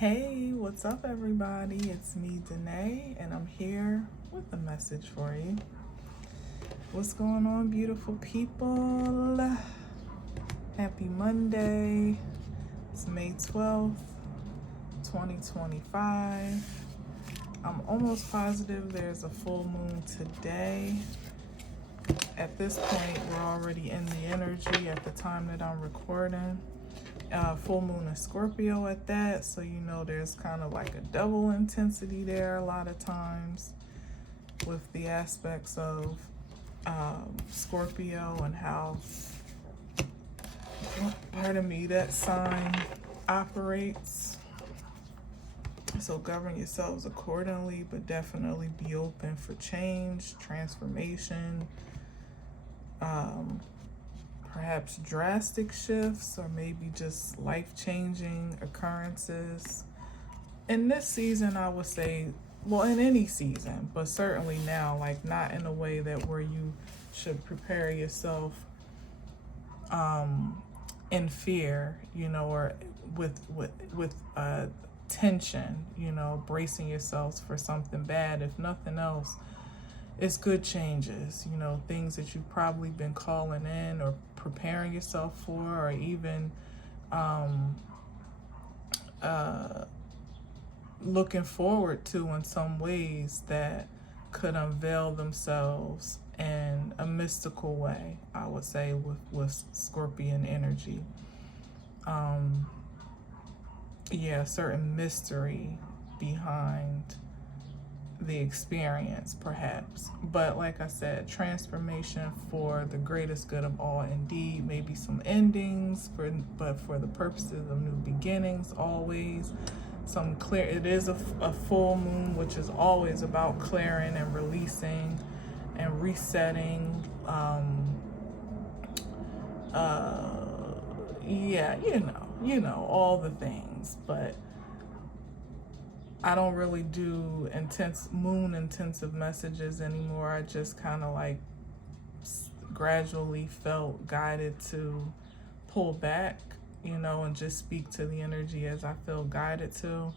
Hey, what's up, everybody? It's me, Danae, and I'm here with a message for you. What's going on, beautiful people? Happy Monday. It's May 12th, 2025. I'm almost positive there's a full moon today. At this point, we're already in the energy at the time that I'm recording. Full moon in Scorpio at that, so you know there's kind of like a double intensity there a lot of times with the aspects of Scorpio and how, that sign operates. So govern yourselves accordingly, but definitely be open for change, transformation, perhaps drastic shifts, or maybe just life-changing occurrences. In this season, I would say, well, in any season, but certainly now, like not in a way that where you should prepare yourself in fear, or with tension, bracing yourselves for something bad. If nothing else, it's good changes, things that you've probably been calling in or preparing yourself for, or even looking forward to in some ways that could unveil themselves in a mystical way, I would say, with Scorpion energy. Certain mystery behind the experience, perhaps. But like I said, transformation for the greatest good of all, indeed. Maybe some endings, but for the purposes of new beginnings, always. It is a full moon, which is always about clearing and releasing and resetting. All the things, but I don't really do intensive messages anymore. I just kind of like gradually felt guided to pull back, and just speak to the energy as I feel guided to.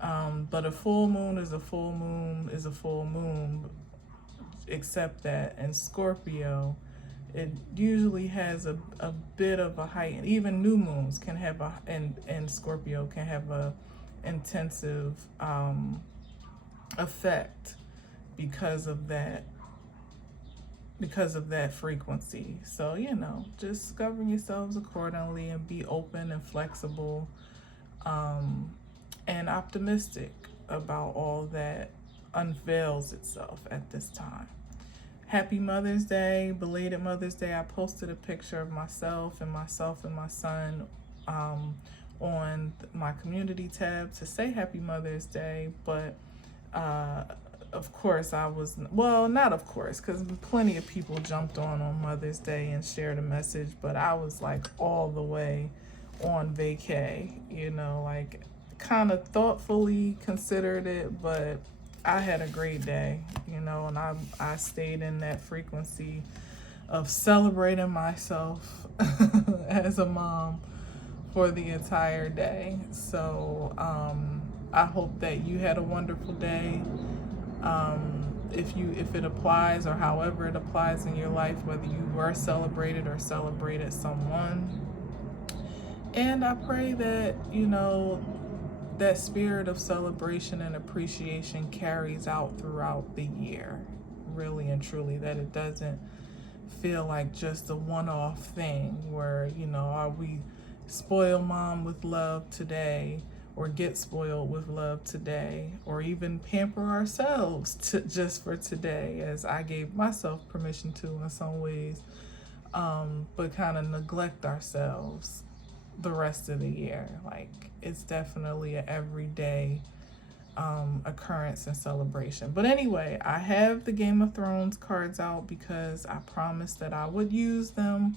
But a full moon is a full moon is a full moon, except that in Scorpio, it usually has a bit of a height. Even new moons can have and Scorpio can have a intensive effect because of that frequency. So just govern yourselves accordingly and be open and flexible, and optimistic about all that unveils itself at this time. Happy Mother's Day, belated Mother's Day. I posted a picture of myself and my son on my community tab to say Happy Mother's Day, but of course not of course, because plenty of people jumped on Mother's Day and shared a message, but I was like all the way on vacay, like kind of thoughtfully considered it, but I had a great day, and I stayed in that frequency of celebrating myself as a mom for the entire day. So I hope that you had a wonderful day. If it applies, or however it applies in your life, whether you were celebrated or celebrated someone. And I pray that, that spirit of celebration and appreciation carries out throughout the year, really and truly, that it doesn't feel like just a one-off thing where, are we spoil mom with love today, or get spoiled with love today, or even pamper ourselves just for today, as I gave myself permission to in some ways, but kind of neglect ourselves the rest of the year. Like, it's definitely an everyday occurrence and celebration. But anyway, I have the Game of Thrones cards out because I promised that I would use them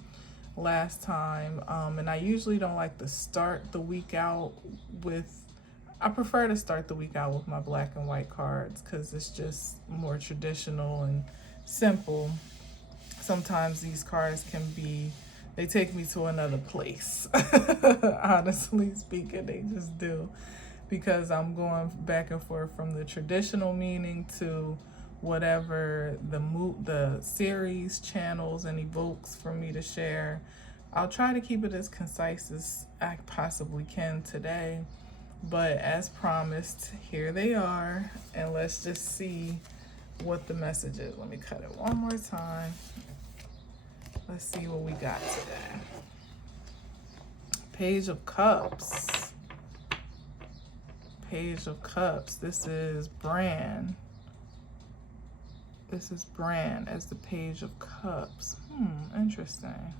last time, and I usually don't like to start the week out with I prefer to start the week out with my black and white cards because it's just more traditional and simple. Sometimes these cards they take me to another place. Honestly speaking, they just do. because I'm going back and forth from the traditional meaning to whatever the series channels and evokes for me to share. I'll try to keep it as concise as I possibly can today. But as promised, here they are. And let's just see what the message is. Let me cut it one more time. Let's see what we got today. Page of Cups. Page of Cups. This is Bran. This is Bran as the Page of Cups. Interesting.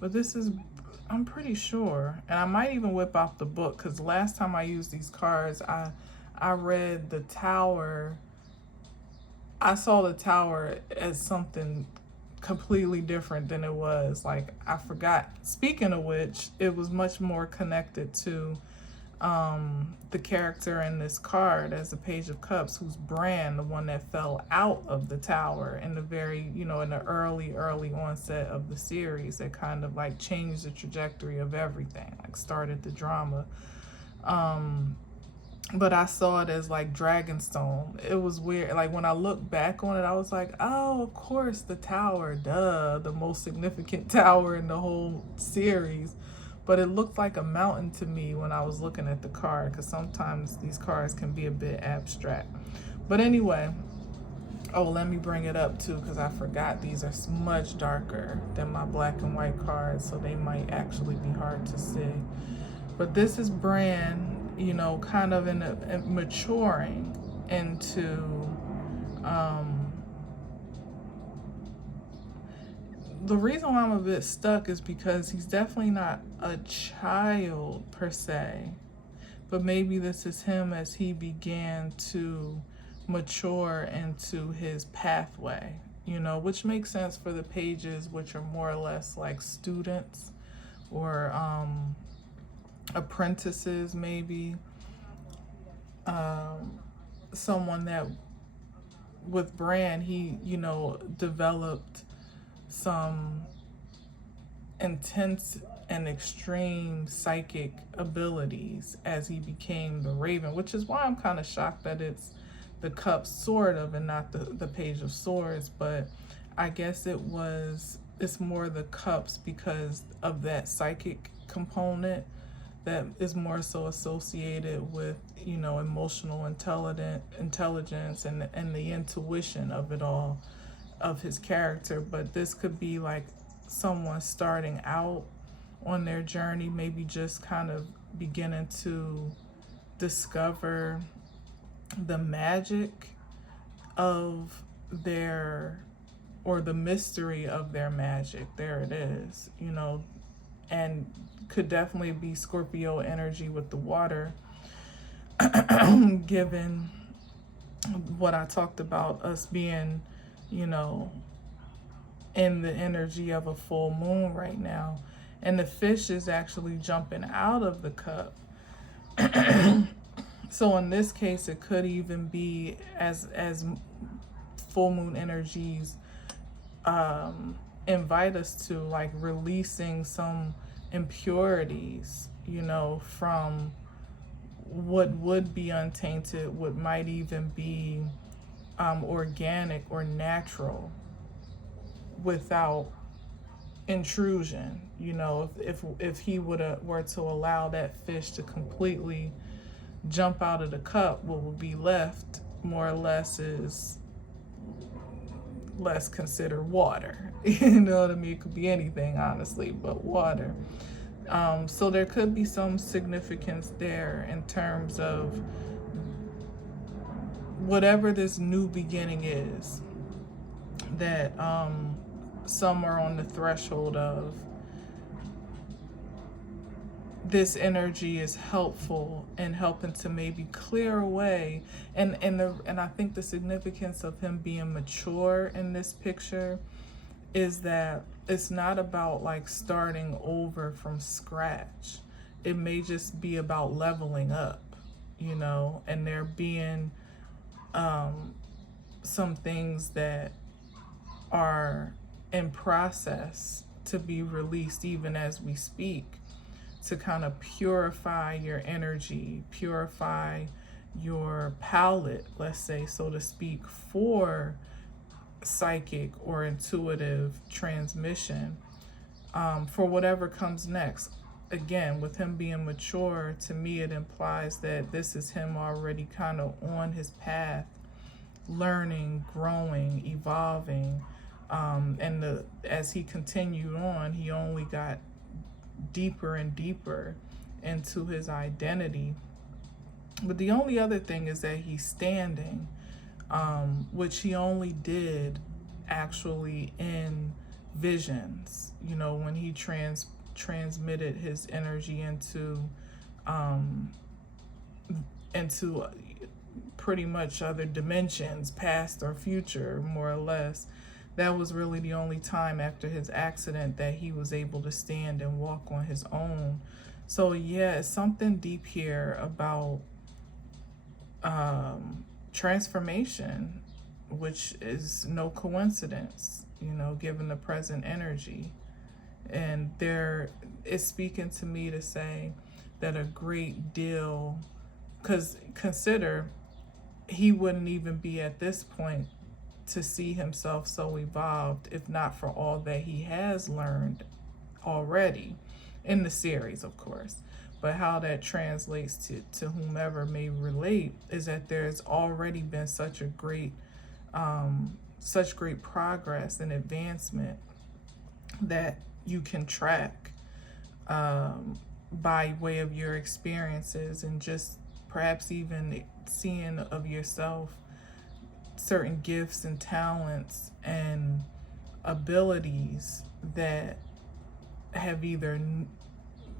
But this is, I'm pretty sure, and I might even whip out the book, because last time I used these cards, I read the Tower. I saw the Tower as something completely different than it was. Like, I forgot. Speaking of which, it was much more connected to the character in this card as the Page of Cups, who's Bran, the one that fell out of the Tower in the very, in the early onset of the series, that kind of like changed the trajectory of everything, like started the drama. But I saw it as like Dragonstone. It was weird. Like when I look back on it, I was like, oh, of course, the Tower, duh, the most significant tower in the whole series. But it looked like a mountain to me when I was looking at the card, because sometimes these cards can be a bit abstract. But anyway, oh, let me bring it up too, because I forgot these are much darker than my black and white cards, so they might actually be hard to see. But this is Bran, kind of in maturing into the reason why I'm a bit stuck is because he's definitely not a child per se, but maybe this is him as he began to mature into his pathway, which makes sense for the pages, which are more or less like students or apprentices, maybe. Someone that with Bran, he, developed some intense and extreme psychic abilities as he became the Raven, which is why I'm kind of shocked that it's the Cups sort of and not the Page of Swords. But I guess it's more the Cups because of that psychic component that is more so associated with, emotional intelligence and the intuition of it all, of his character. But this could be like someone starting out on their journey, maybe just kind of beginning to discover the magic of or the mystery of their magic. There it is, and could definitely be Scorpio energy with the water, given what I talked about, us being, in the energy of a full moon right now. And the fish is actually jumping out of the cup. So in this case, it could even be as full moon energies invite us to, like, releasing some impurities, from what would be untainted, what might even be organic or natural without intrusion. If he were to allow that fish to completely jump out of the cup, what would be left more or less is less considered water. You know what I mean? It could be anything, honestly, but water. So there could be some significance there in terms of whatever this new beginning is that some are on the threshold of. This energy is helpful in helping to maybe clear away, and I think the significance of him being mature in this picture is that it's not about like starting over from scratch. It may just be about leveling up, and there being some things that are in process to be released even as we speak. to kind of purify your energy, purify your palette, let's say, so to speak, for psychic or intuitive transmission, for whatever comes next. Again, with him being mature, to me it implies that this is him already kind of on his path, learning, growing, evolving, and as he continued on, he only got deeper and deeper into his identity. But the only other thing is that he's standing, which he only did actually in visions, when he transmitted his energy into pretty much other dimensions, past or future, more or less. That was really the only time after his accident that he was able to stand and walk on his own. So yeah, it's something deep here about transformation, which is no coincidence, given the present energy. And there is speaking to me to say that a great deal, because consider, he wouldn't even be at this point to see himself so evolved if not for all that he has learned already in the series, of course. But how that translates to whomever may relate is that there's already been such great progress and advancement that you can track by way of your experiences, and just perhaps even seeing of yourself certain gifts and talents and abilities that have either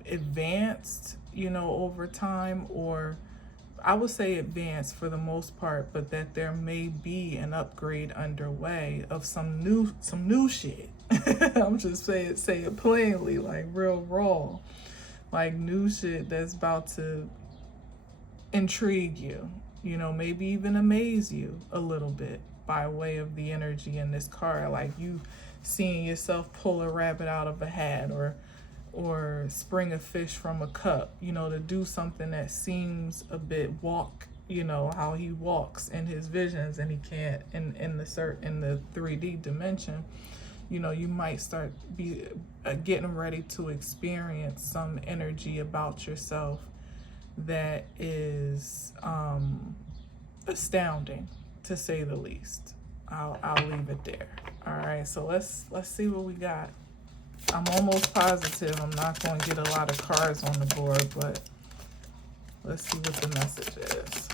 advanced, over time, or I would say advanced for the most part, but that there may be an upgrade underway of some new shit. I'm just say it plainly, like real raw, like new shit that's about to intrigue you, maybe even amaze you a little bit by way of the energy in this card, like you seeing yourself pull a rabbit out of a hat, or spring a fish from a cup, to do something that seems a bit how he walks in his visions, and he can't in the 3D dimension. You might start getting ready to experience some energy about yourself that is astounding, to say the least. I'll leave it there. All right, so let's see what we got. I'm almost positive I'm not going to get a lot of cards on the board, but let's see what the message is.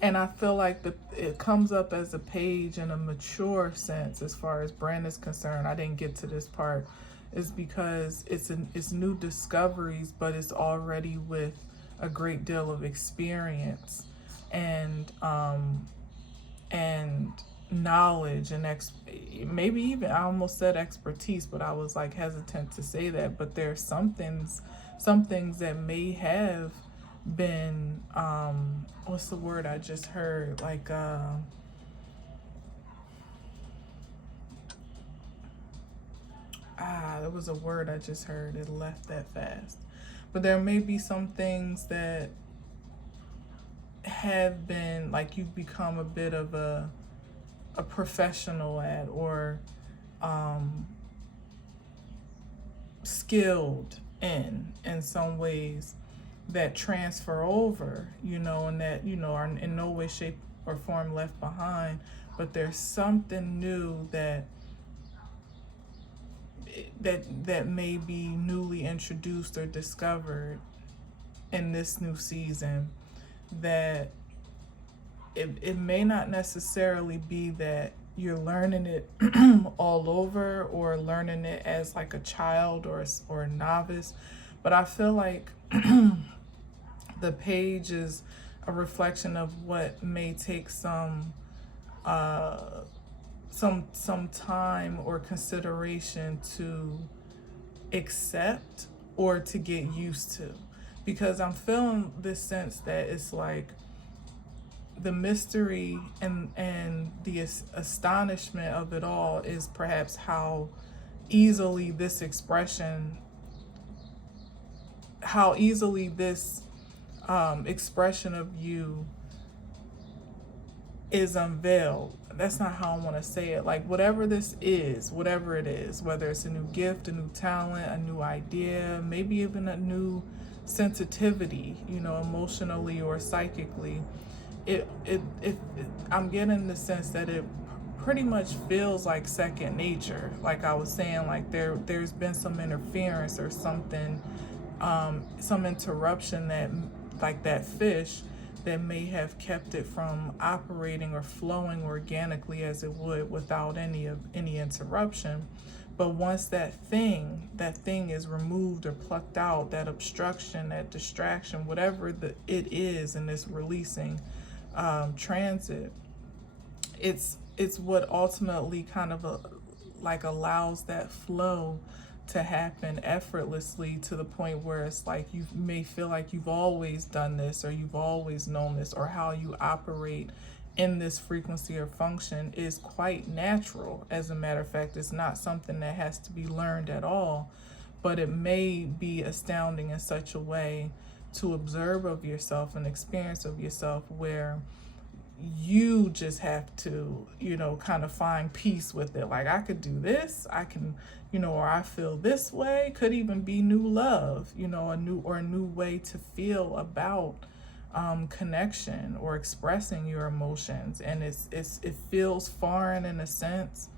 And I feel like it comes up as a page in a mature sense as far as Brand is concerned. I didn't get to this part. Is because it's new discoveries, but it's already with a great deal of experience and knowledge and maybe even, I almost said expertise, but I was like hesitant to say that. But there's some things that may have been what's the word I just heard, like there was a word I just heard, it left that fast. But there may be some things that have been, like, you've become a bit of a professional at, or skilled in some ways, that transfer over, and that, are in no way, shape, or form left behind. But there's something new that may be newly introduced or discovered in this new season, that it may not necessarily be that you're learning it all over, or learning it as like a child or a novice, but I feel like the page is a reflection of what may take some time or consideration to accept or to get used to, because I'm feeling this sense that it's like the mystery and the astonishment of it all is perhaps how easily this expression, how easily this expression of you is unveiled. That's not how I want to say it. Like, whatever this is, whatever it is, whether it's a new gift, a new talent, a new idea, maybe even a new sensitivity, you know, emotionally or psychically, I'm getting the sense that it pretty much feels like second nature. Like I was saying, like there's been some interference or something, some interruption that, like that fish, that may have kept it from operating or flowing organically as it would without any interruption. But once that thing is removed or plucked out, that obstruction, that distraction, whatever it is in this releasing transit, it's what ultimately kind of like allows that flow to happen effortlessly, to the point where it's like you may feel like you've always done this, or you've always known this, or how you operate in this frequency or function is quite natural. As a matter of fact, it's not something that has to be learned at all, but it may be astounding in such a way to observe of yourself and experience of yourself, where you just have to, you know, kind of find peace with it. Like, I could do this, I can, you know, or I feel this way. Could even be new love, you know, a new way to feel about connection or expressing your emotions. And it feels foreign in a sense,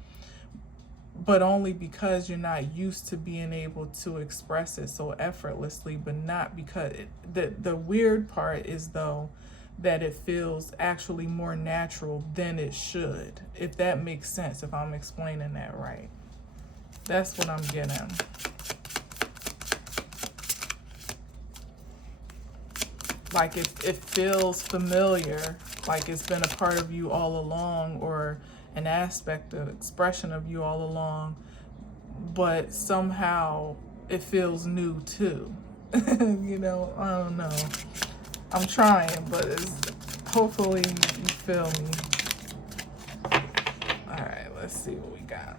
but only because you're not used to being able to express it so effortlessly. But not because the weird part is, though, that it feels actually more natural than it should, if that makes sense, if I'm explaining that right. That's what I'm getting. Like it feels familiar, like it's been a part of you all along, or an aspect of expression of you all along, but somehow it feels new too. You know, I don't know. I'm trying, but hopefully you feel me. All right, let's see what we got.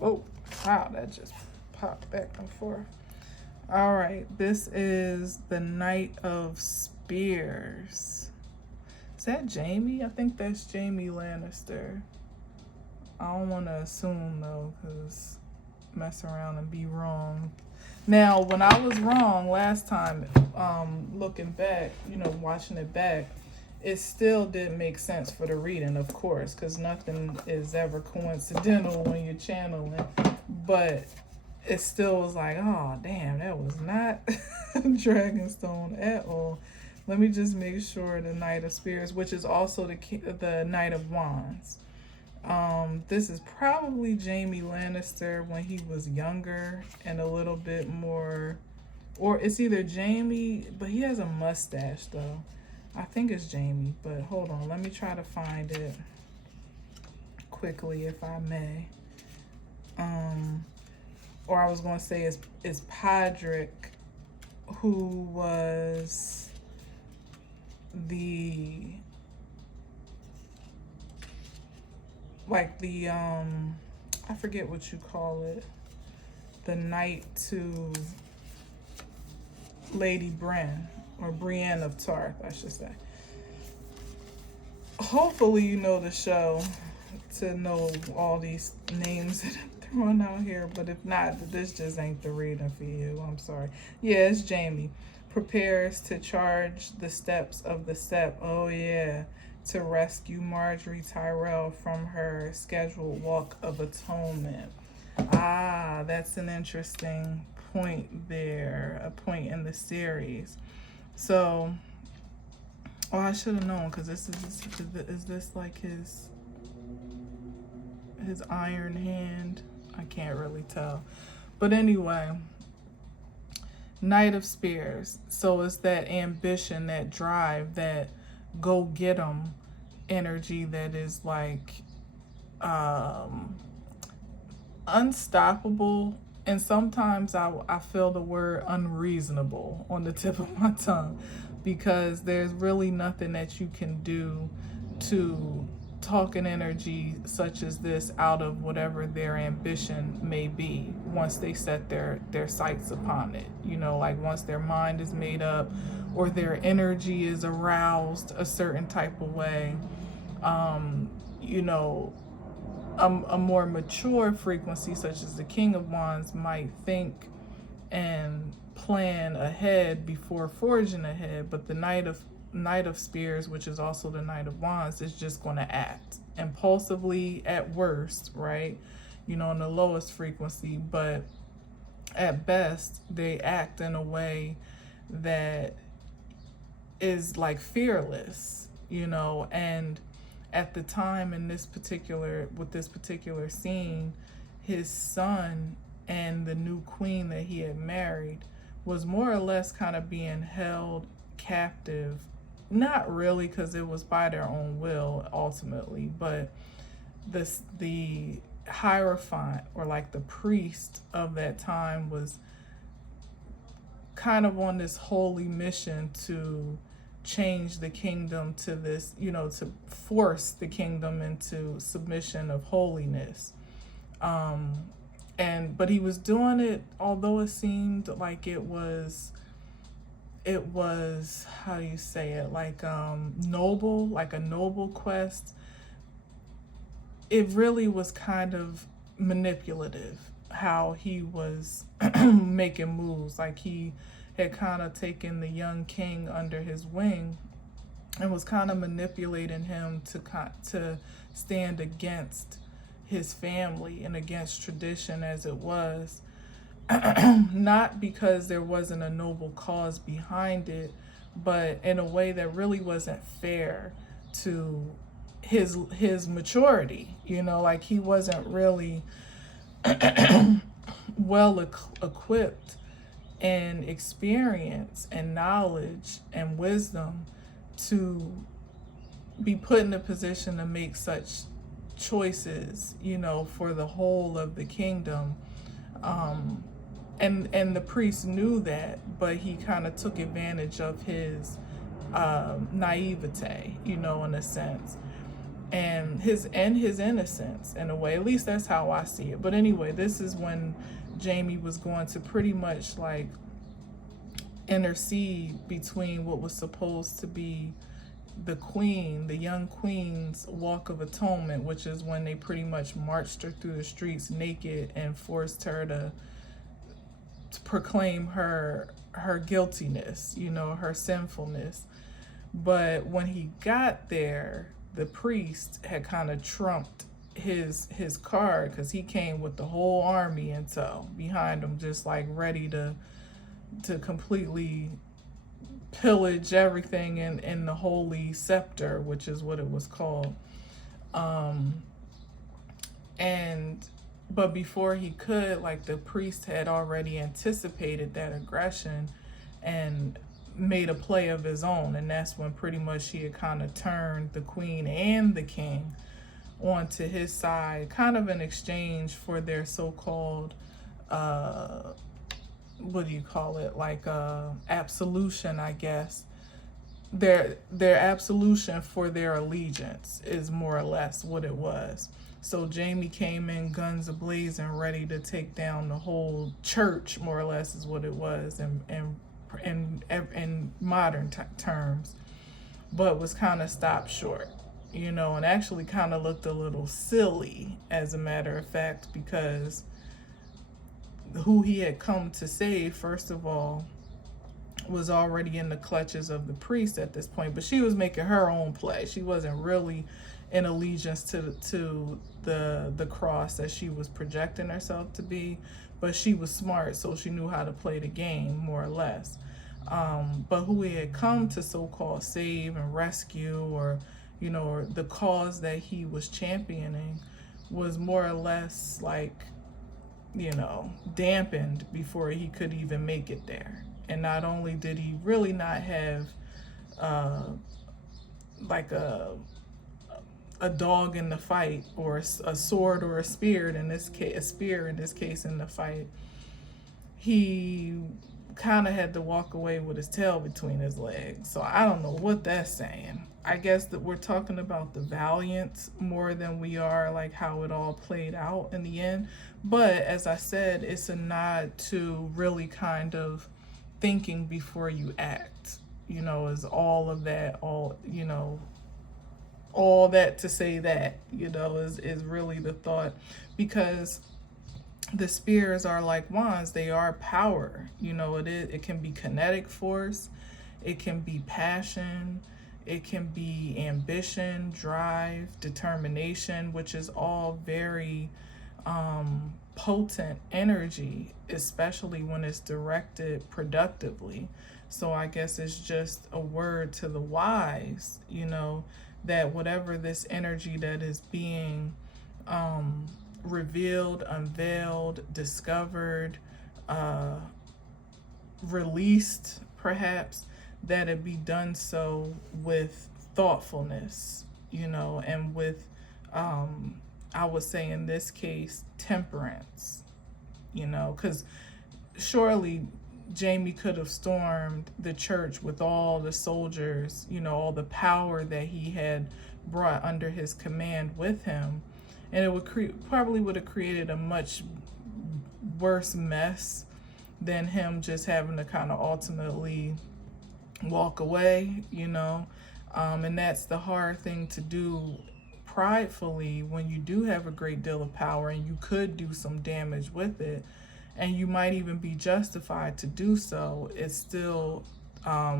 Oh, wow, that just popped back and forth. All right, this is the Knight of Spears. Is that Jaime? I think that's Jaime Lannister. I don't want to assume, though, because mess around and be wrong. Now, when I was wrong last time, looking back, you know, watching it back, it still didn't make sense for the reading, of course, because nothing is ever coincidental when you're channeling. But it still was like, oh, damn, that was not Dragonstone at all. Let me just make sure the Knight of Spears, which is also the Knight of Wands. This is probably Jaime Lannister when he was younger and a little bit more, or it's either Jaime, but he has a mustache though. I think it's Jaime, but hold on, let me try to find it quickly if I may. Or I was going to say it's Podrick, who was the I forget what you call it, the knight to Lady Brienne, or Brienne of Tarth, I should say. Hopefully you know the show to know all these names that I'm throwing out here, but if not, this just ain't the reading for you. I'm sorry. Yeah, it's Jaime. Prepares to charge the steps of the step. Oh yeah. To rescue Marjorie Tyrell from her scheduled walk of atonement. Ah, that's an interesting point there, a point in the series. So, oh, I should have known, because is this like his iron hand? I can't really tell. But anyway, Knight of Spears. So it's that ambition, that drive, that go get 'em energy that is like unstoppable. And sometimes I feel the word unreasonable on the tip of my tongue. because there's really nothing that you can do to talk an energy such as this out of whatever their ambition may be once they set their sights upon it. Like once their mind is made up or their energy is aroused a certain type of way. you know a more mature frequency such as the King of Wands might think and plan ahead before forging ahead, but the Knight of Spears, which is also the Knight of Wands, is just going to act impulsively at worst, right? In the lowest frequency, but at best they act in a way that is like fearless, and at the time with this particular scene, his son and the new queen that he had married was more or less kind of being held captive. Not really, because it was by their own will ultimately, but the Hierophant, or like the priest of that time, was kind of on this holy mission to change the kingdom to this, to force the kingdom into submission of holiness. But he was doing it, although it seemed like it was how do you say it, like noble, like a noble quest. It really was kind of manipulative how he was making moves. Like he had kind of taken the young king under his wing and was kind of manipulating him to stand against his family and against tradition as it was. Not because there wasn't a noble cause behind it, but in a way that really wasn't fair to his maturity. Like he wasn't really well equipped and experience and knowledge and wisdom to be put in a position to make such choices, for the whole of the kingdom. And the priest knew that, but he kind of took advantage of his naivete, in a sense, and his innocence in a way. At least that's how I see it. But anyway, this is when Jamie was going to pretty much like intercede between what was supposed to be the young queen's walk of atonement, which is when they pretty much marched her through the streets naked and forced her to proclaim her guiltiness, her sinfulness. But when he got there, the priest had kind of trumped his card, because he came with the whole army in tow behind him, just like ready to completely pillage everything in the holy scepter, which is what it was called. But before he could, like, the priest had already anticipated that aggression and made a play of his own. And that's when pretty much he had kind of turned the queen and the king onto his side, kind of in exchange for their so-called, what do you call it? Like absolution, I guess. Their absolution for their allegiance is more or less what it was. So Jamie came in guns a-blazing, ready to take down the whole church, more or less is what it was, in modern terms, but was kind of stopped short, and actually kind of looked a little silly, as a matter of fact, because who he had come to save, first of all, was already in the clutches of the priest at this point. But she was making her own play. She wasn't really in allegiance to the cross that she was projecting herself to be, but she was smart, so she knew how to play the game, more or less. But who he had come to so-called save and rescue, or the cause that he was championing, was more or less like, dampened before he could even make it there. And not only did he really not have like a dog in the fight, or a sword or a spear in this case in the fight, he kind of had to walk away with his tail between his legs. So I don't know what that's saying. I guess that we're talking about the valiance more than we are like how it all played out in the end. But as I said, it's a nod to really kind of thinking before you act. You know, is all of that, all that to say that, is really the thought. Because the spears are like wands, they are power. It can be kinetic force, it can be passion, it can be ambition, drive, determination, which is all very potent energy, especially when it's directed productively. So I guess it's just a word to the wise, that whatever this energy that is being revealed, unveiled, discovered, released, perhaps, that it be done so with thoughtfulness, and with, I would say in this case, temperance, because surely Jamie could have stormed the church with all the soldiers, all the power that he had brought under his command with him. And it would probably would have created a much worse mess than him just having to kind of ultimately walk away, and that's the hard thing to do pridefully when you do have a great deal of power and you could do some damage with it, and you might even be justified to do so. It's still a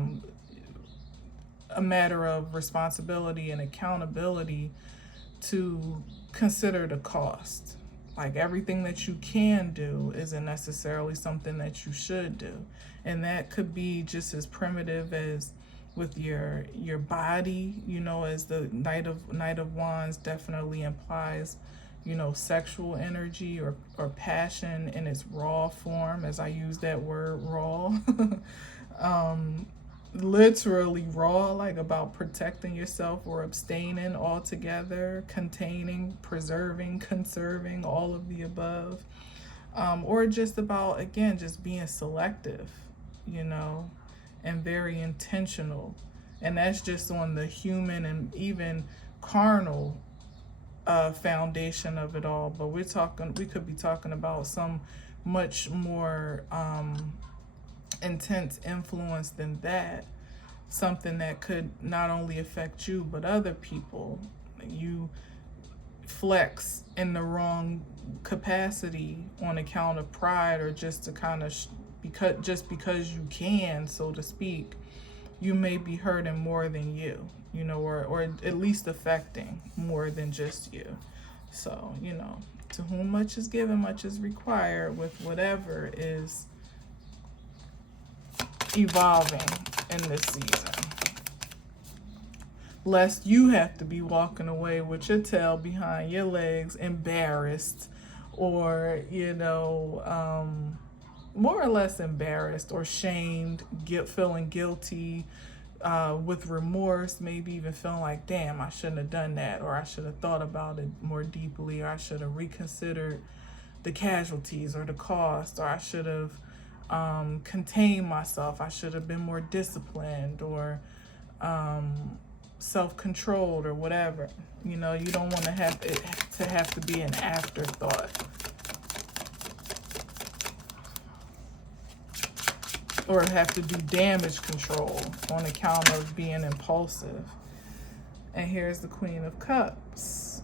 matter of responsibility and accountability to consider the cost. Like, everything that you can do isn't necessarily something that you should do. And that could be just as primitive as with your body, as the Knight of Wands definitely implies, sexual energy or passion in its raw form, as I use that word raw. Literally raw, like about protecting yourself or abstaining altogether, containing, preserving, conserving, all of the above, or just about, again, just being selective, and very intentional. And that's just on the human and even carnal foundation of it all. But we could be talking about some much more intense influence than that, something that could not only affect you but other people. You flex in the wrong capacity on account of pride, or just to kind of because you can, so to speak, you may be hurting more than you, or at least affecting more than just you. So, to whom much is given, much is required with whatever is evolving in this season, lest you have to be walking away with your tail behind your legs, embarrassed, or more or less embarrassed or shamed, feeling guilty, with remorse, maybe even feeling like, damn, I shouldn't have done that, or I should have thought about it more deeply, or I should have reconsidered the casualties or the cost, or I should have contain myself. I should have been more disciplined, or self-controlled, or whatever. You don't want to have it to be an afterthought, or have to do damage control on account of being impulsive. And here's the Queen of Cups.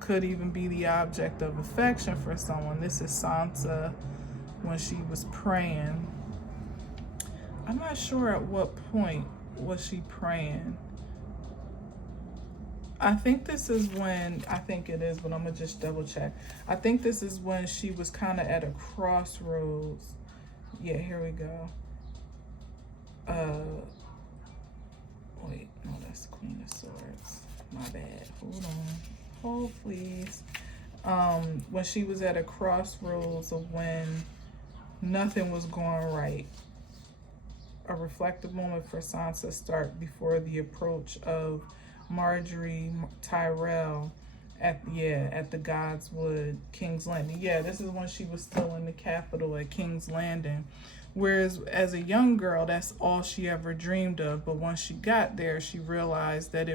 Could even be the object of affection for someone. This is Sansa when she was praying. I'm not sure at what point was she praying. I think it is, but I'm gonna just double check. I think this is when she was kind of at a crossroads. Yeah, here we go. Wait, no, that's the Queen of Swords. My bad. Hold on. Hold, please. When she was at a crossroads of when nothing was going right. A reflective moment for Sansa start before the approach of Marjorie Tyrell at the Godswood King's Landing. Yeah, this is when she was still in the capital at King's Landing. Whereas as a young girl, that's all she ever dreamed of. But once she got there, she realized that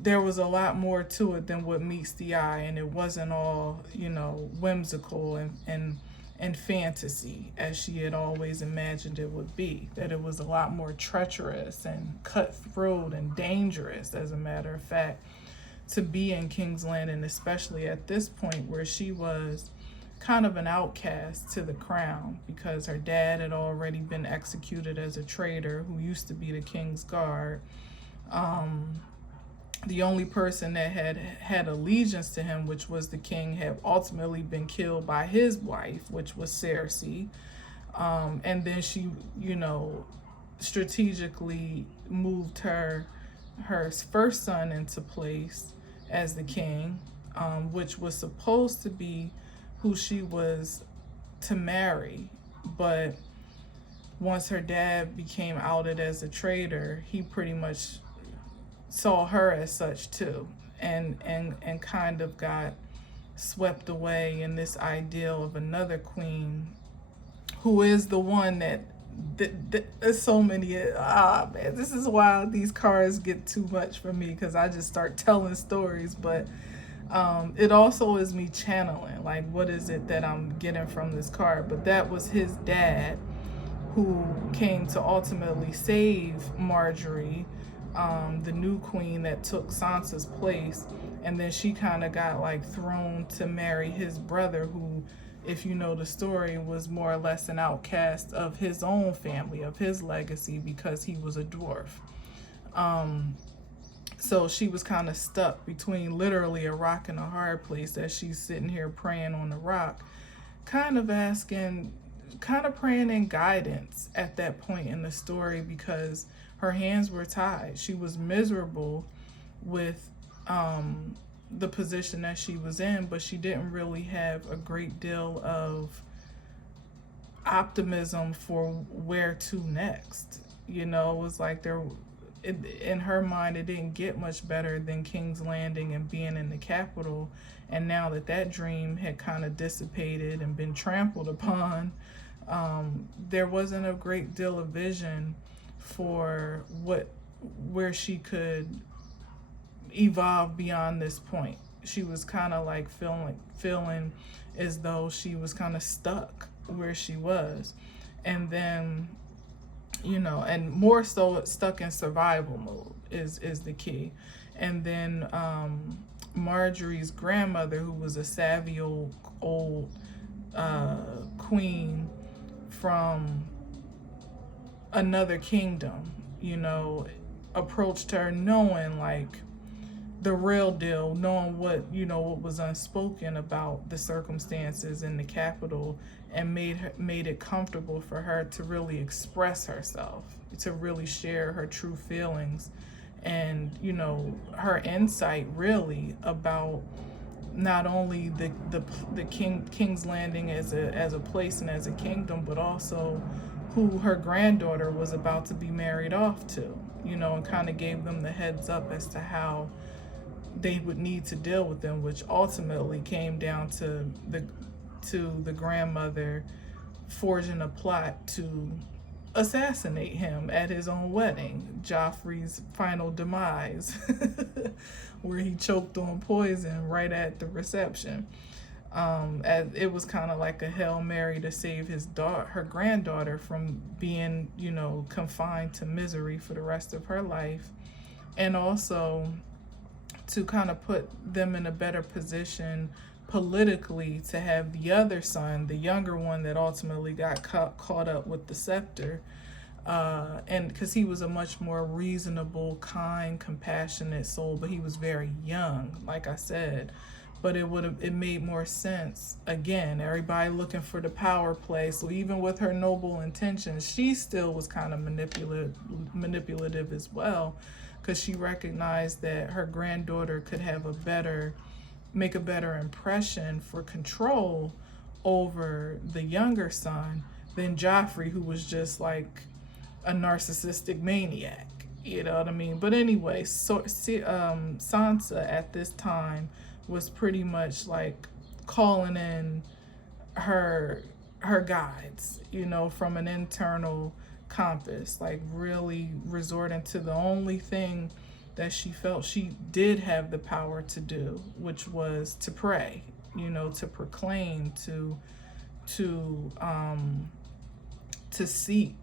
there was a lot more to it than what meets the eye, and it wasn't all, whimsical and fantasy as she had always imagined it would be. That it was a lot more treacherous and cutthroat and dangerous, as a matter of fact, to be in King's Landing, especially at this point where she was kind of an outcast to the crown, because her dad had already been executed as a traitor who used to be the king's guard. The only person that had allegiance to him, which was the king, had ultimately been killed by his wife, which was Cersei. And then she, strategically moved her first son into place as the king, which was supposed to be who she was to marry. But once her dad became outed as a traitor, he pretty much saw her as such too, and kind of got swept away in this ideal of another queen, who is the one that there's so many, man, this is why these cards get too much for me, because I just start telling stories. But it also is me channeling, like, what is it that I'm getting from this card. But that was his dad, who came to ultimately save Marjorie, the new queen that took Sansa's place. And then she kind of got like thrown to marry his brother, who, if you know the story, was more or less an outcast of his own family, of his legacy, because he was a dwarf. So she was kind of stuck between literally a rock and a hard place, as she's sitting here praying on the rock, kind of praying in guidance at that point in the story, because her hands were tied. She was miserable with the position that she was in, but she didn't really have a great deal of optimism for where to next. It was like in her mind, it didn't get much better than King's Landing and being in the capital. And now that dream had kind of dissipated and been trampled upon, there wasn't a great deal of vision for where she could evolve beyond this point. She was kind of like feeling as though she was kind of stuck where she was. And then, and more so stuck in survival mode is the key. And then Marjorie's grandmother, who was a savvy old queen from another kingdom, approached her knowing like the real deal, knowing what was unspoken about the circumstances in the capital, and made it comfortable for her to really express herself, to really share her true feelings, and her insight really about not only the King's Landing as a place and as a kingdom, but also who her granddaughter was about to be married off to, and kind of gave them the heads up as to how they would need to deal with them, which ultimately came down to the grandmother forging a plot to assassinate him at his own wedding, Joffrey's final demise, where he choked on poison right at the reception. As it was kind of like a Hail Mary to save her granddaughter from being, confined to misery for the rest of her life, and also to kind of put them in a better position politically to have the other son, the younger one that ultimately got caught up with the scepter, and because he was a much more reasonable, kind, compassionate soul, but he was very young, like I said. But it made more sense. Again, everybody looking for the power play. So even with her noble intentions, she still was kind of manipulative as well, because she recognized that her granddaughter could make a better impression for control over the younger son than Joffrey, who was just like a narcissistic maniac, You know what I mean? But anyway, so Sansa at this time was pretty much like calling in her her guides, you know, from an internal compass, like really resorting to the only thing that she felt she did have the power to do, which was to pray, you know, to proclaim, to seek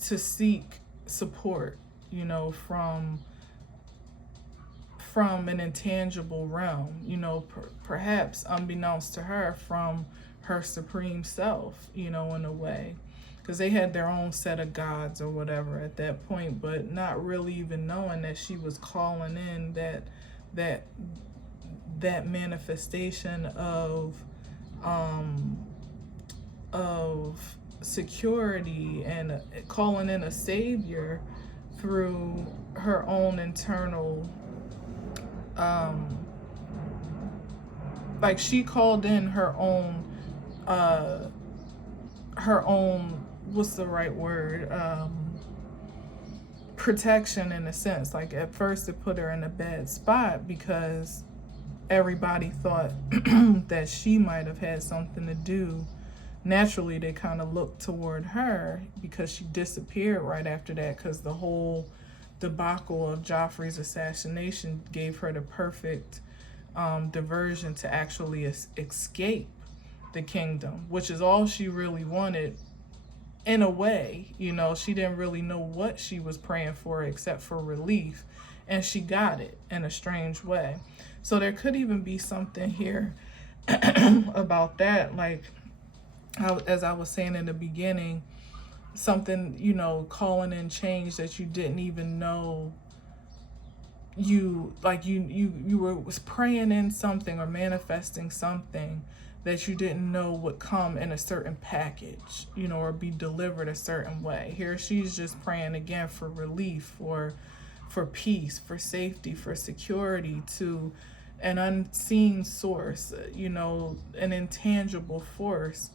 to seek support, you know, from an intangible realm, you know, perhaps unbeknownst to her, from her supreme self, you know, in a way, because they had their own set of gods or whatever at that point, but not really even knowing that she was calling in that manifestation of security, and calling in a savior through her own internal like she called in her own what's the right word, protection, in a sense. Like at first it put her in a bad spot because everybody thought that she might have had something to do. Naturally they kind of looked toward her because she disappeared right after that, because the whole debacle of Joffrey's assassination gave her the perfect diversion to actually escape the kingdom, which is all she really wanted in a way. You know, she didn't really know what she was praying for except for relief, and she got it in a strange way. So there could even be something here about that, like how, as I was saying in the beginning, something, you know, calling in change that you didn't even know you was praying in something or manifesting something that you didn't know would come in a certain package, you know, or be delivered a certain way. Here she's just praying again for relief, for peace, for safety, for security, to an unseen source, you know, an intangible force.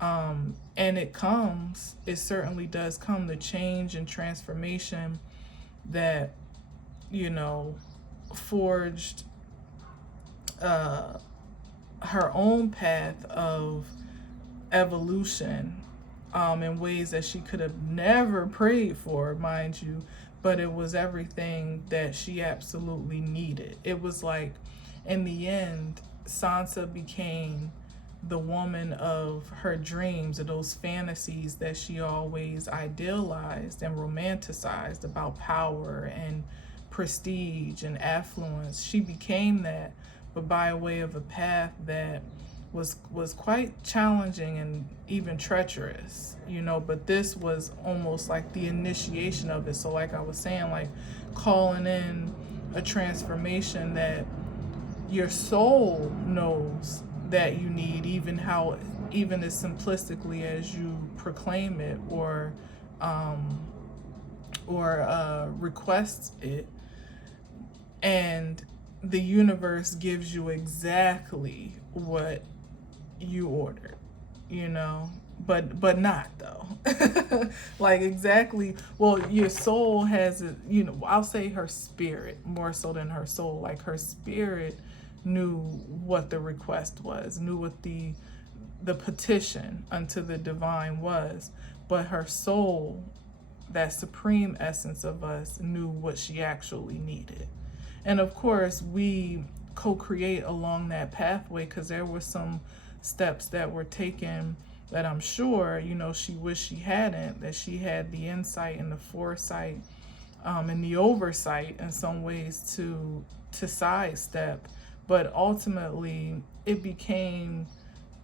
And it certainly does come, the change and transformation that, you know, forged her own path of evolution in ways that she could have never prayed for, mind you, but it was everything that she absolutely needed. It was like, in the end, Sansa became the woman of her dreams, of those fantasies that she always idealized and romanticized about power and prestige and affluence. She became that, but by way of a path that was quite challenging and even treacherous, you know, but this was almost like the initiation of it. So like I was saying, like calling in a transformation that your soul knows that you need, even as simplistically as you proclaim it or request it, and the universe gives you exactly what you ordered, you know, but not though. Like exactly, well, your soul has a, you know, I'll say her spirit more so than her soul. Like her spirit knew what the request was, knew what the petition unto the divine was, but her soul, that supreme essence of us, knew what she actually needed. And of course we co-create along that pathway, because there were some steps that were taken that I'm sure, you know, she wished she hadn't, that she had the insight and the foresight and the oversight in some ways to sidestep. But ultimately it became,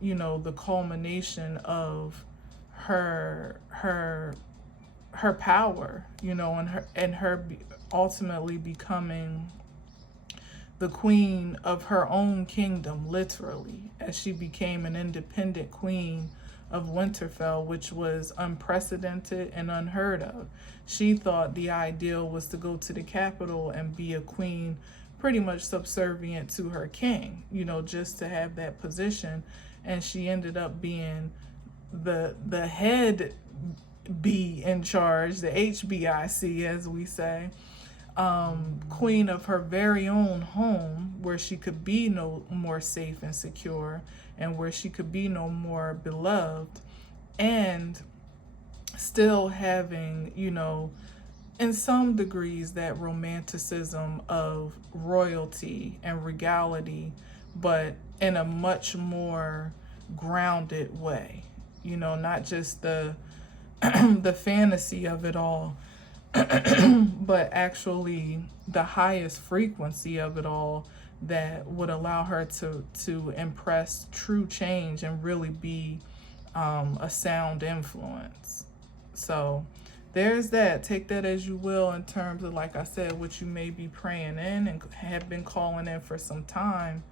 you know, the culmination of her power, you know, and her ultimately becoming the queen of her own kingdom, literally, as she became an independent queen of Winterfell, which was unprecedented and unheard of. She thought the ideal was to go to the capital and be a queen pretty much subservient to her king, you know, just to have that position. And she ended up being the head be in charge, the HBIC, as we say, queen of her very own home, where she could be no more safe and secure, and where she could be no more beloved, and still having, in some degrees, that romanticism of royalty and regality, but in a much more grounded way, not just the the fantasy of it all, but actually the highest frequency of it all, that would allow her to impress true change and really be a sound influence. So there's that. Take that as you will, in terms of, like I said, what you may be praying in and have been calling in for some time,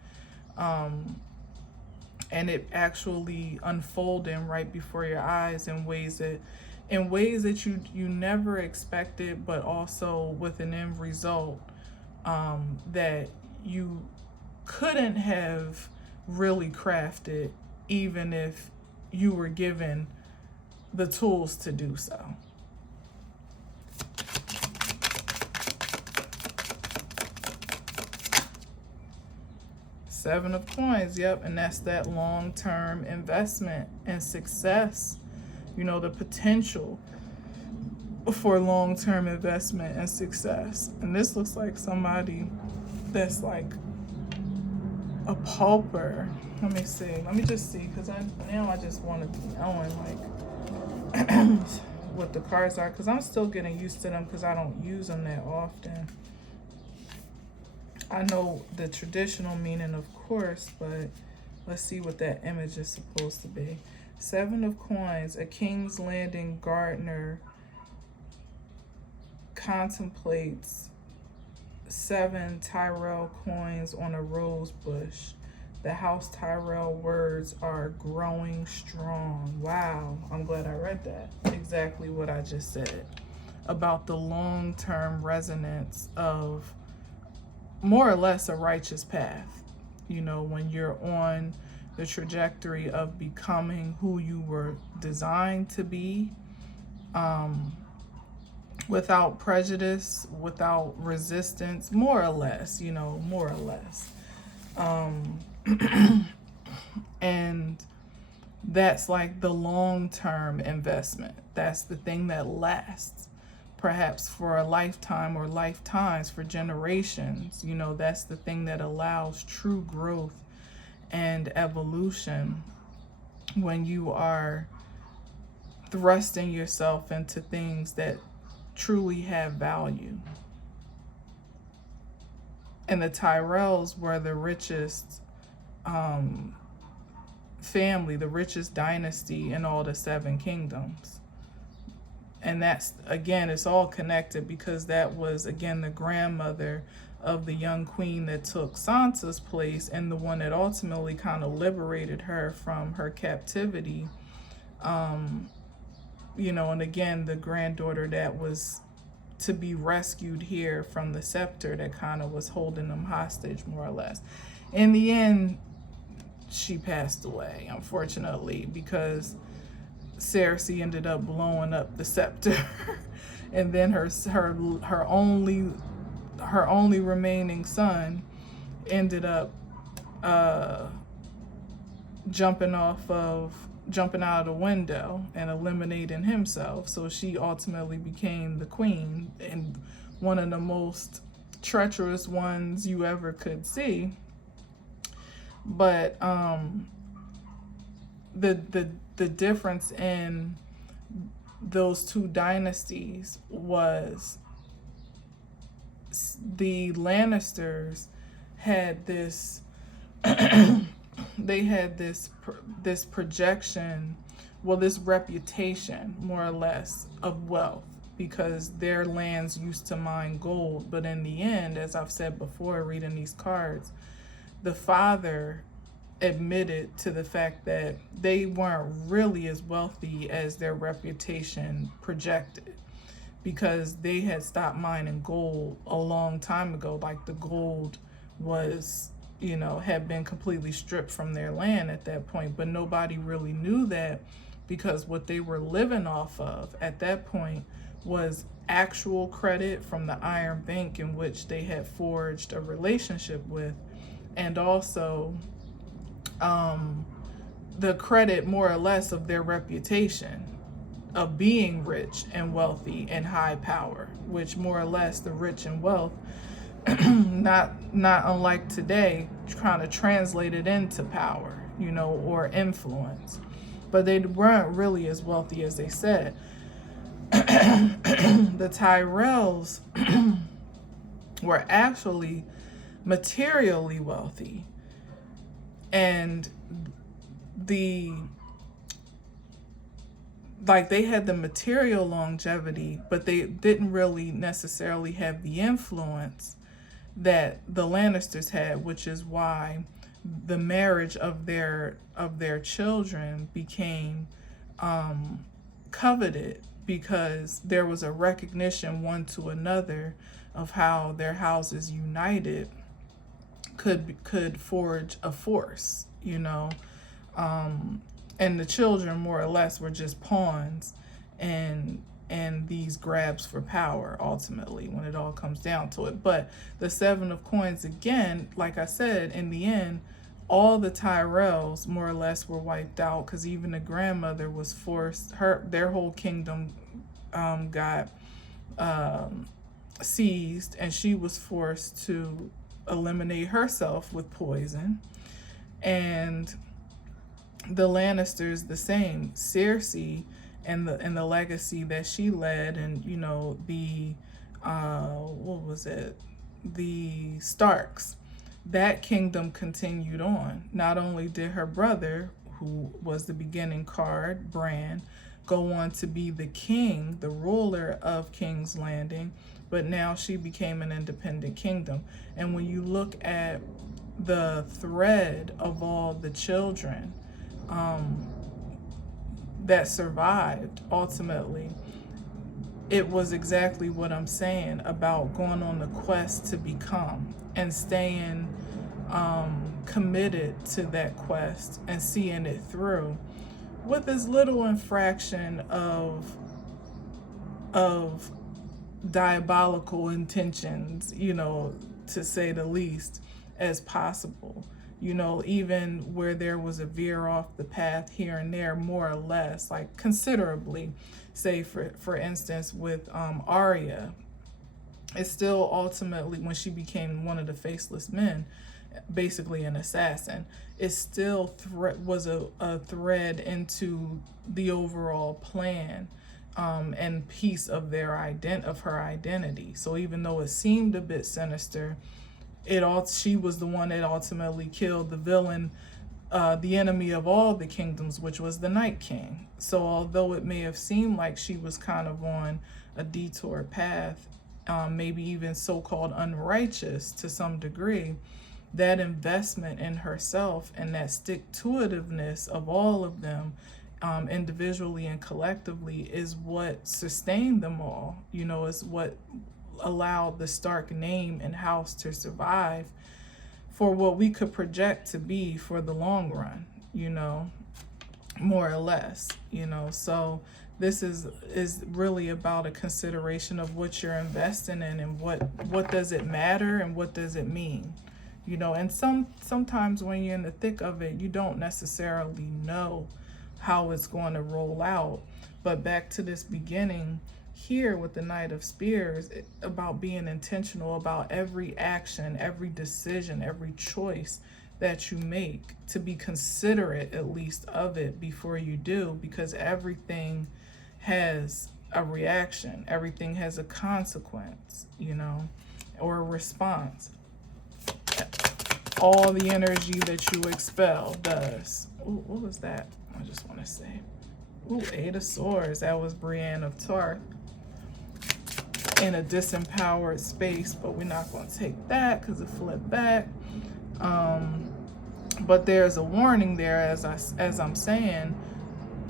and it actually unfolding right before your eyes in ways that you never expected, but also with an end result that you couldn't have really crafted, even if you were given the tools to do so. Seven of Coins, yep, and that's that long-term investment and success. The potential for long-term investment and success. And this looks like somebody that's like a pauper. Let me see. Let me just see, because I just want to be knowing like what the cards are, because I'm still getting used to them because I don't use them that often. I know the traditional meaning, of course, but let's see what that image is supposed to be. Seven of Coins, a King's Landing gardener contemplates 7 Tyrell coins on a rose bush. The House Tyrell words are growing strong. Wow, I'm glad I read that. Exactly what I just said about the long-term resonance of more or less a righteous path. When you're on the trajectory of becoming who you were designed to be, without prejudice, without resistance, more or less. And that's like the long-term investment. That's the thing that lasts, perhaps for a lifetime or lifetimes, for generations. That's the thing that allows true growth and evolution, when you are thrusting yourself into things that truly have value. And the Tyrells were the richest family, the richest dynasty in all the 7 kingdoms. And that's, again, it's all connected, because that was, again, the grandmother of the young queen that took Sansa's place, and the one that ultimately kind of liberated her from her captivity. And again, the granddaughter that was to be rescued here from the scepter that kind of was holding them hostage, more or less. In the end, she passed away, unfortunately, because Cersei ended up blowing up the scepter. And then her only remaining son ended up jumping out of the window and eliminating himself. So she ultimately became the queen, and one of the most treacherous ones you ever could see. But the difference in those 2 dynasties was the Lannisters had this they had this projection, this reputation, more or less, of wealth, because their lands used to mine gold. But in the end, as I've said before, reading these cards, the father admitted to the fact that they weren't really as wealthy as their reputation projected, because they had stopped mining gold a long time ago. Like, the gold was, had been completely stripped from their land at that point, but nobody really knew that, because what they were living off of at that point was actual credit from the Iron Bank in which they had forged a relationship with, and also the credit more or less of their reputation of being rich and wealthy and high power, which more or less the rich and wealth, not unlike today, trying to translate it into power, or influence. But they weren't really as wealthy as they said. The Tyrells were actually materially wealthy, and they had the material longevity, but they didn't really necessarily have the influence that the Lannisters had, which is why the marriage of their children became coveted, because there was a recognition one to another of how their houses united could forge a force, and the children more or less were just pawns and these grabs for power, ultimately, when it all comes down to it. But the Seven of Coins, again, like I said, in the end, all the Tyrells more or less were wiped out, because even the grandmother was forced, their whole kingdom got seized, and she was forced to eliminate herself with poison. And the Lannisters the same. Cersei and the legacy that she led, and the the Starks, that kingdom continued on. Not only did her brother, who was the beginning card, Bran, go on to be the king, the ruler of King's Landing, but now she became an independent kingdom. And when you look at the thread of all the children that survived, ultimately, it was exactly what I'm saying about going on the quest to become and staying committed to that quest and seeing it through with as little infraction of diabolical intentions, to say the least, as possible. Even where there was a veer off the path here and there, more or less, like considerably, say for instance with Arya, it's still ultimately, when she became one of the Faceless Men, basically an assassin, it still was a thread into the overall plan and piece of her identity. So even though it seemed a bit sinister, she was the one that ultimately killed the villain, the enemy of all the kingdoms, which was the Night King. So although it may have seemed like she was kind of on a detour path, maybe even so-called unrighteous to some degree, that investment in herself and that stick-to-itiveness of all of them, individually and collectively, is what sustained them all, is what allowed the Stark name and house to survive for what we could project to be for the long run, more or less, so this is really about a consideration of what you're investing in, and what does it matter and what does it mean, and sometimes when you're in the thick of it, you don't necessarily know how it's going to roll out. But back to this beginning here with the Knight of Spears, about being intentional about every action, every decision, every choice that you make, to be considerate at least of it before you do, because everything has a reaction, everything has a consequence, or a response. All the energy that you expel does. Ooh, what was that? I just want to say. Ooh, Eight of Swords. That was Brienne of Tarth in a disempowered space, but we're not going to take that because it flipped back. But there's a warning there, as I'm saying,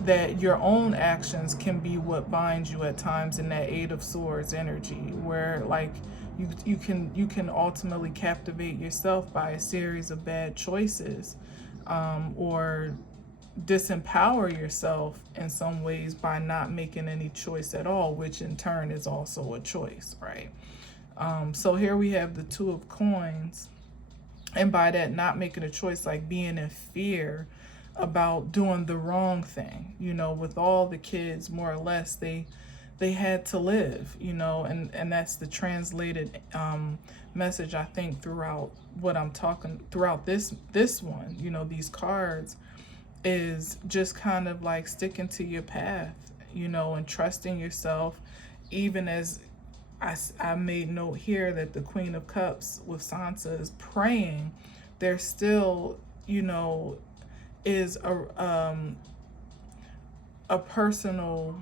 that your own actions can be what binds you at times in that Eight of Swords energy, where like you can ultimately captivate yourself by a series of bad choices, or disempower yourself in some ways by not making any choice at all, which in turn is also a choice, right? So here we have the Two of Coins, and by that, not making a choice, like being in fear about doing the wrong thing. With all the kids, more or less, they had to live, and that's the translated message, I think, throughout what I'm talking throughout this one. These cards is just kind of like sticking to your path, and trusting yourself, even as I made note here that the Queen of Cups with Sansa is praying. There still, is a personal.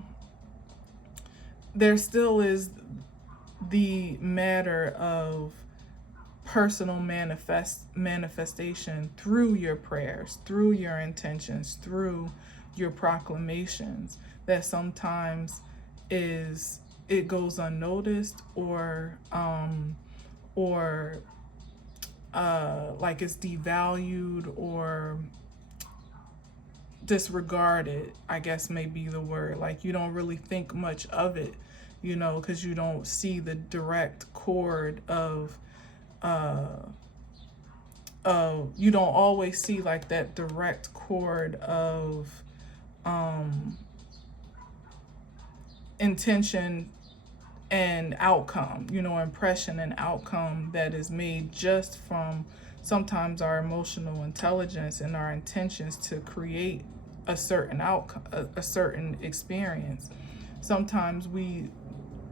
There still is the matter of personal manifestation through your prayers, through your intentions, through your proclamations, that sometimes it goes unnoticed, or like it's devalued or disregarded, I guess may be the word. Like you don't really think much of it, because you don't see the direct cord of you don't always see like that direct cord of intention and outcome, impression and outcome that is made just from sometimes our emotional intelligence and our intentions to create a certain outcome, a certain experience. Sometimes we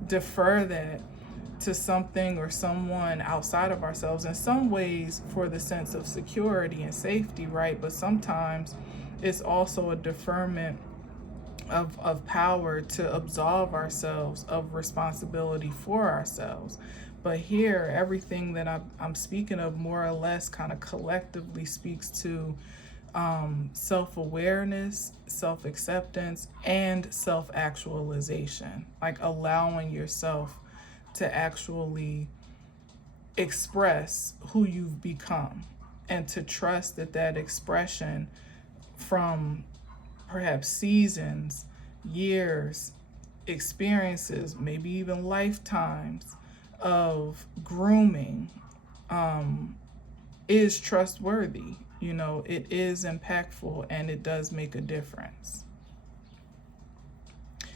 defer that to something or someone outside of ourselves, in some ways for the sense of security and safety, right? But sometimes it's also a deferment of power to absolve ourselves of responsibility for ourselves. But here, everything that I'm speaking of more or less kind of collectively speaks to self-awareness, self-acceptance, and self-actualization, like allowing yourself to actually express who you've become, and to trust that expression from perhaps seasons, years, experiences, maybe even lifetimes of grooming is trustworthy. It is impactful, and it does make a difference.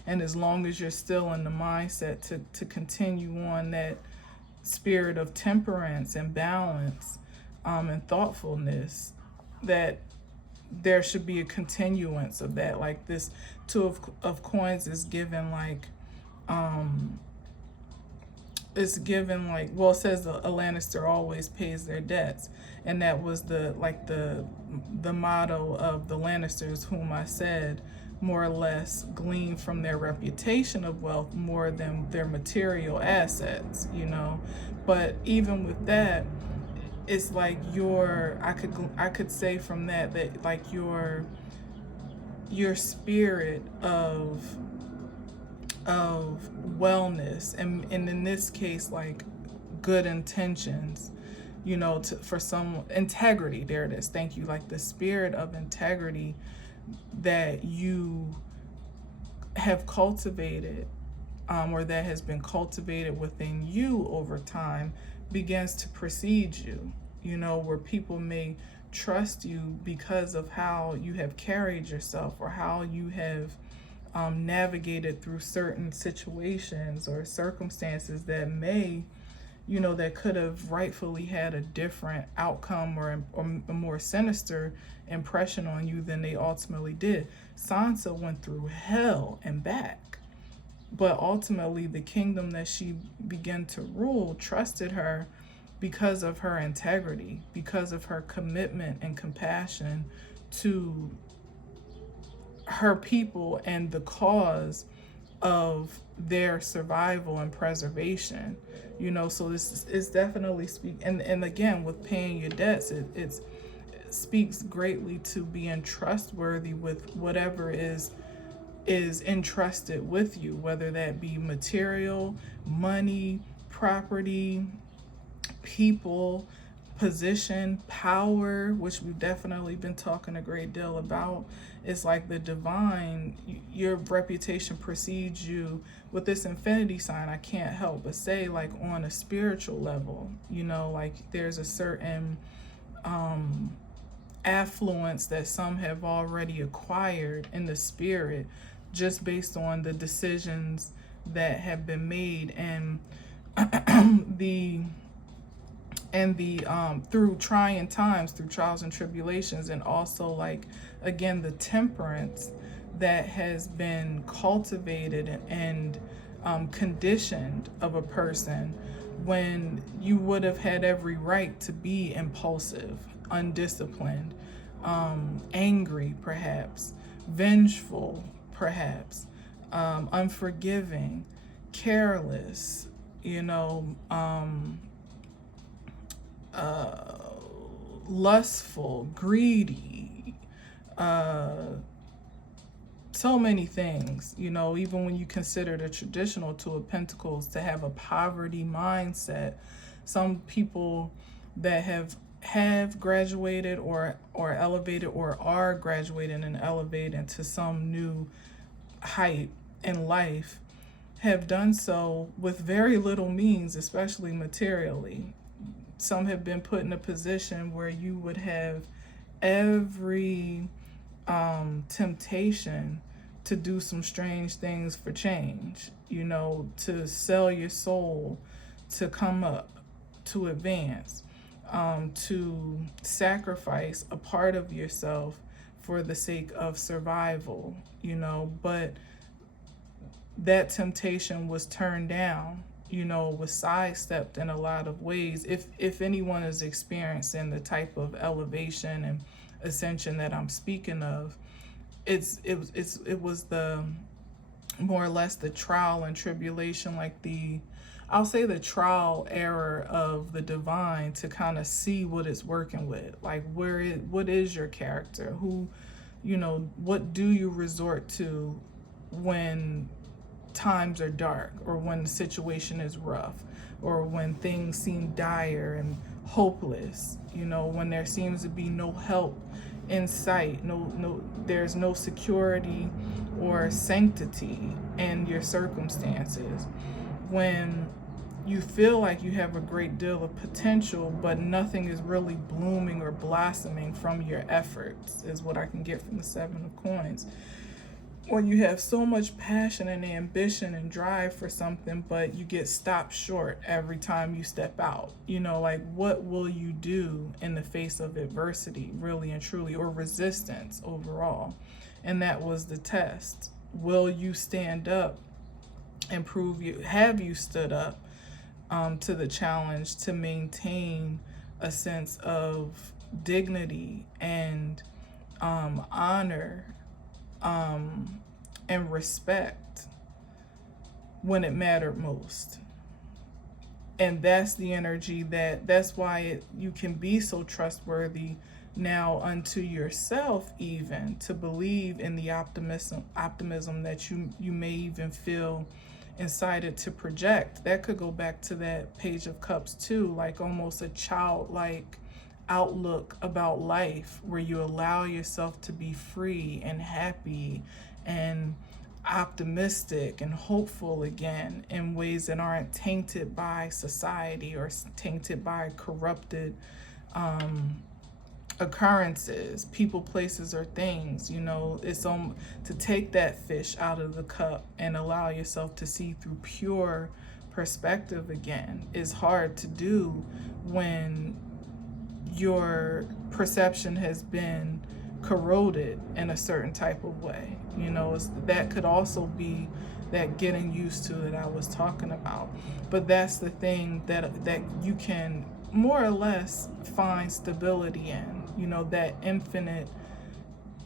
And as long as you're still in the mindset to continue on that spirit of temperance and balance and thoughtfulness, that there should be a continuance of that. Like this Two of Coins is given like it's given like, well, it says a Lannister always pays their debts, and that was the motto of the Lannisters, whom I said more or less glean from their reputation of wealth more than their material assets, But even with that, it's like I could say from that like your spirit of wellness, and in this case like good intentions, for some integrity. There it is. Thank you. Like the spirit of integrity that you have cultivated, or that has been cultivated within you over time, begins to precede you, where people may trust you because of how you have carried yourself, or how you have navigated through certain situations or circumstances that may, that could have rightfully had a different outcome, or a more sinister impression on you than they ultimately did. Sansa went through hell and back, but ultimately the kingdom that she began to rule trusted her because of her integrity, because of her commitment and compassion to her people and the cause of their survival and preservation. So this is definitely and again, with paying your debts, it speaks greatly to being trustworthy with whatever is entrusted with you, whether that be material, money, property, people, position, power, which we've definitely been talking a great deal about. It's like the divine, your reputation precedes you. With this infinity sign, I can't help but say, like, on a spiritual level, you know, like there's a certain affluence that some have already acquired in the spirit, just based on the decisions that have been made, and the through trying times, through trials and tribulations, and also, like, again, the temperance that has been cultivated and conditioned of a person, when you would have had every right to be impulsive, undisciplined, angry, perhaps vengeful, perhaps unforgiving, careless, you know, lustful, greedy, so many things, you know, even when you consider the traditional Two of Pentacles to have a poverty mindset. Some people that have graduated or elevated, or are graduating and elevating to some new height in life, have done so with very little means, especially materially. Some have been put in a position where you would have every temptation to do some strange things for change, you know, to sell your soul, to come up, to advance, to sacrifice a part of yourself for the sake of survival, you know. But that temptation was turned down, you know, was sidestepped in a lot of ways. If anyone is experiencing the type of elevation and ascension that I'm speaking of, it was the more or less the trial and tribulation, like I'll say the trial error of the divine, to kind of see what it's working with, like what is your character, who, you know, what do you resort to when times are dark, or when the situation is rough, or when things seem dire and hopeless, you know, when there seems to be no help in sight, there's no security or sanctity in your circumstances, when you feel like you have a great deal of potential but nothing is really blooming or blossoming from your efforts, is what I can get from the Seven of Coins. When you have so much passion and ambition and drive for something, but you get stopped short every time you step out, you know, like, what will you do in the face of adversity, really and truly, or resistance overall? And that was the test. Will you stand up and have you stood up to the challenge to maintain a sense of dignity and honor, and respect when it mattered most? And that's the energy that's why you can be so trustworthy now unto yourself, even to believe in the optimism that you may even feel incited to project. That could go back to that Page of Cups too, like almost a childlike outlook about life, where you allow yourself to be free and happy and optimistic and hopeful again, in ways that aren't tainted by society or tainted by corrupted occurrences, people, places, or things. You know, it's to take that fish out of the cup and allow yourself to see through pure perspective again is hard to do when your perception has been corroded in a certain type of way. You know, that could also be that getting used to that I was talking about. But that's the thing that you can more or less find stability in, you know, that infinite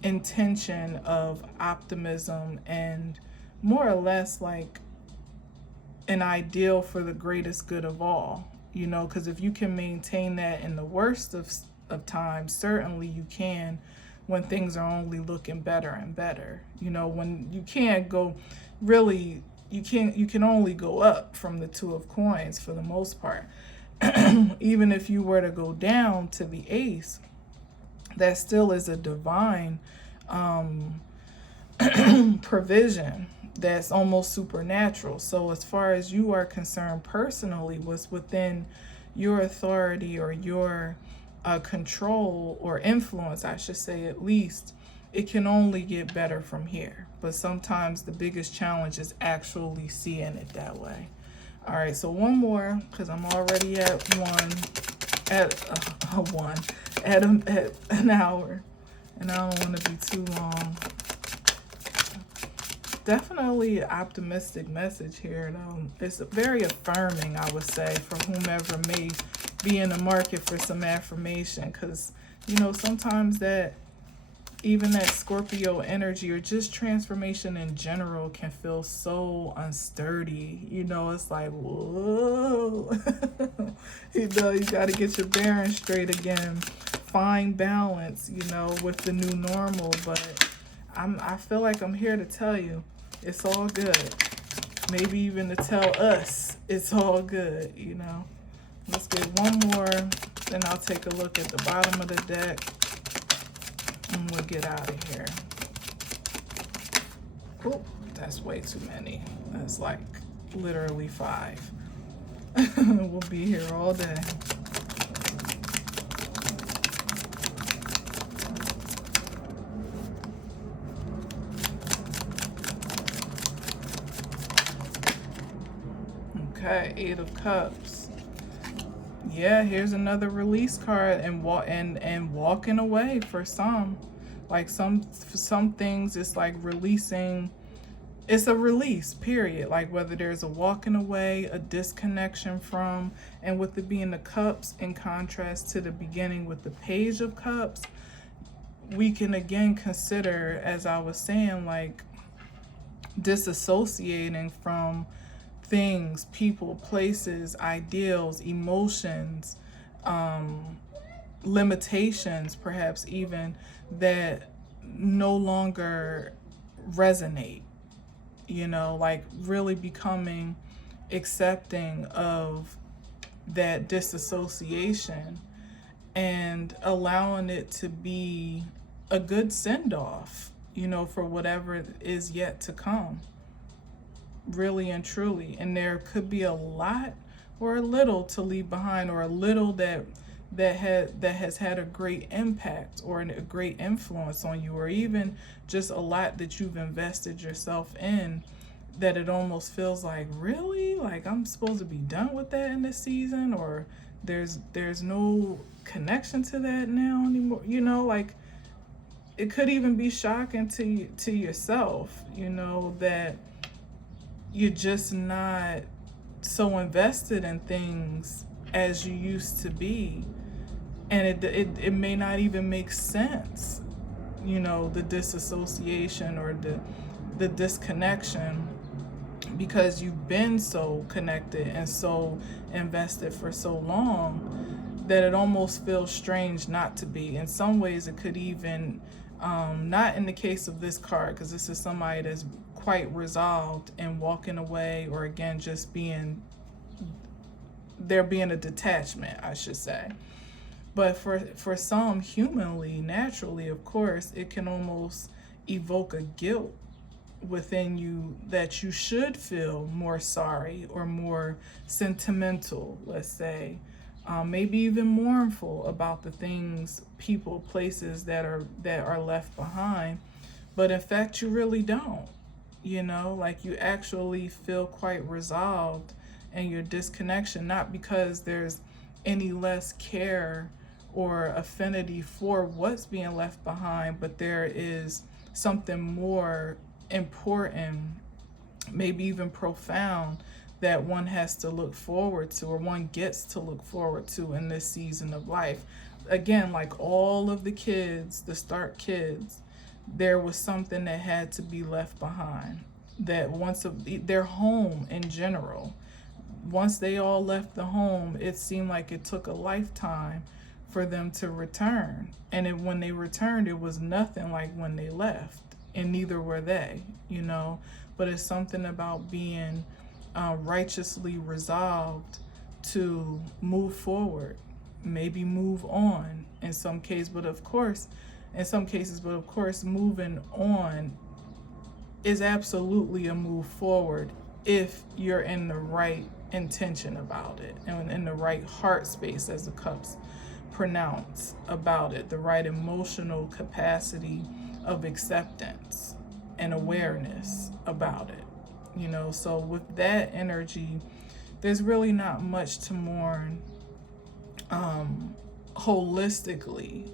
intention of optimism, and more or less like an ideal for the greatest good of all, you know, because if you can maintain that in the worst of times, certainly you can when things are only looking better and better. You know, when you can't go really, you can only go up from the Two of Coins for the most part. even if you were to go down to the ace, that still is a divine provision that's almost supernatural. So as far as you are concerned personally, what's within your authority or your control or influence, I should say, at least, it can only get better from here. But sometimes the biggest challenge is actually seeing it that way. All right, so one more, because I'm already at an hour, and I don't want to be too long. Definitely an optimistic message here, though. It's very affirming, I would say, for whomever may be in the market for some affirmation, because, you know, sometimes that even that Scorpio energy or just transformation in general can feel so unsturdy. You know, it's like, whoa. You know, you got to get your bearings straight again. Find balance, you know, with the new normal. But I feel like I'm here to tell you it's all good. Maybe even to tell us it's all good, you know. Let's get one more, then I'll take a look at the bottom of the deck. And we'll get out of here. Oh, that's way too many. That's like literally 5. We'll be here all day. Okay, 8 of Cups. Yeah, here's another release card, and walking away for some. Like some things, it's like releasing. It's a release, period. Like whether there's a walking away, a disconnection from, and with it being the Cups in contrast to the beginning with the Page of Cups, we can again consider, as I was saying, like disassociating from things, people, places, ideals, emotions, limitations, perhaps even, that no longer resonate, you know, like really becoming accepting of that disassociation and allowing it to be a good send-off, you know, for whatever is yet to come. Really and truly. And there could be a lot or a little to leave behind, or a little that has had a great impact or a great influence on you, or even just a lot that you've invested yourself in, that it almost feels like, really, like I'm supposed to be done with that in this season, or there's no connection to that now anymore, you know. Like it could even be shocking to yourself, you know, that you're just not so invested in things as you used to be. And it may not even make sense, you know, the disassociation or the disconnection, because you've been so connected and so invested for so long that it almost feels strange not to be. In some ways, it could even, not in the case of this card, because this is somebody that's quite resolved and walking away, or again just being a detachment, I should say. But for some, humanly, naturally, of course, it can almost evoke a guilt within you that you should feel more sorry or more sentimental, let's say, maybe even mournful about the things, people, places that are left behind. But in fact, you really don't. You know, like you actually feel quite resolved in your disconnection, not because there's any less care or affinity for what's being left behind, but there is something more important, maybe even profound, that one has to look forward to, or one gets to look forward to in this season of life. Again, like all of the kids, the Stark kids, there was something that had to be left behind. That once their home in general, once they all left the home, it seemed like it took a lifetime for them to return. And when they returned, it was nothing like when they left, and neither were they, you know. But it's something about being righteously resolved to move forward, maybe move on in some cases, but of course, moving on is absolutely a move forward if you're in the right intention about it and in the right heart space, as the cups pronounce about it, the right emotional capacity of acceptance and awareness about it. So with that energy, there's really not much to mourn holistically.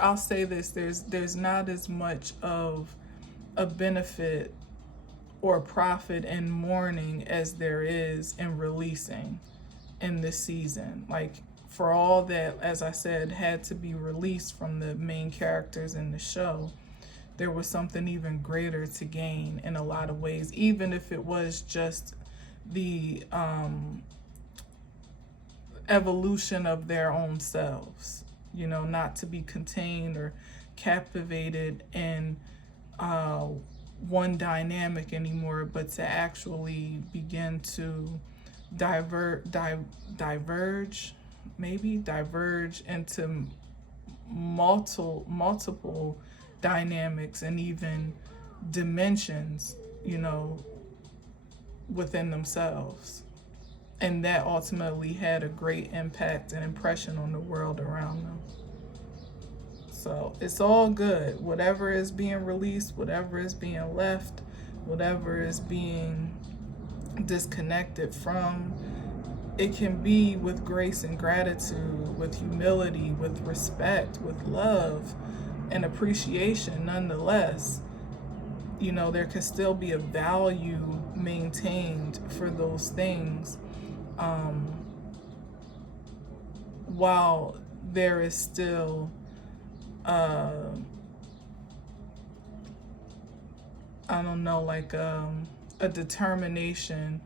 I'll say this, there's not as much of a benefit or profit in mourning as there is in releasing in this season. Like, for all that, as I said, had to be released from the main characters in the show, there was something even greater to gain in a lot of ways, even if it was just the evolution of their own selves, not to be contained or captivated in one dynamic anymore, but to actually begin to diverge into multiple dynamics and even dimensions, within themselves. And that ultimately had a great impact and impression on the world around them. So it's all good. Whatever is being released, whatever is being left, whatever is being disconnected from, it can be with grace and gratitude, with humility, with respect, with love and appreciation nonetheless. There can still be a value maintained for those things, while there is still a determination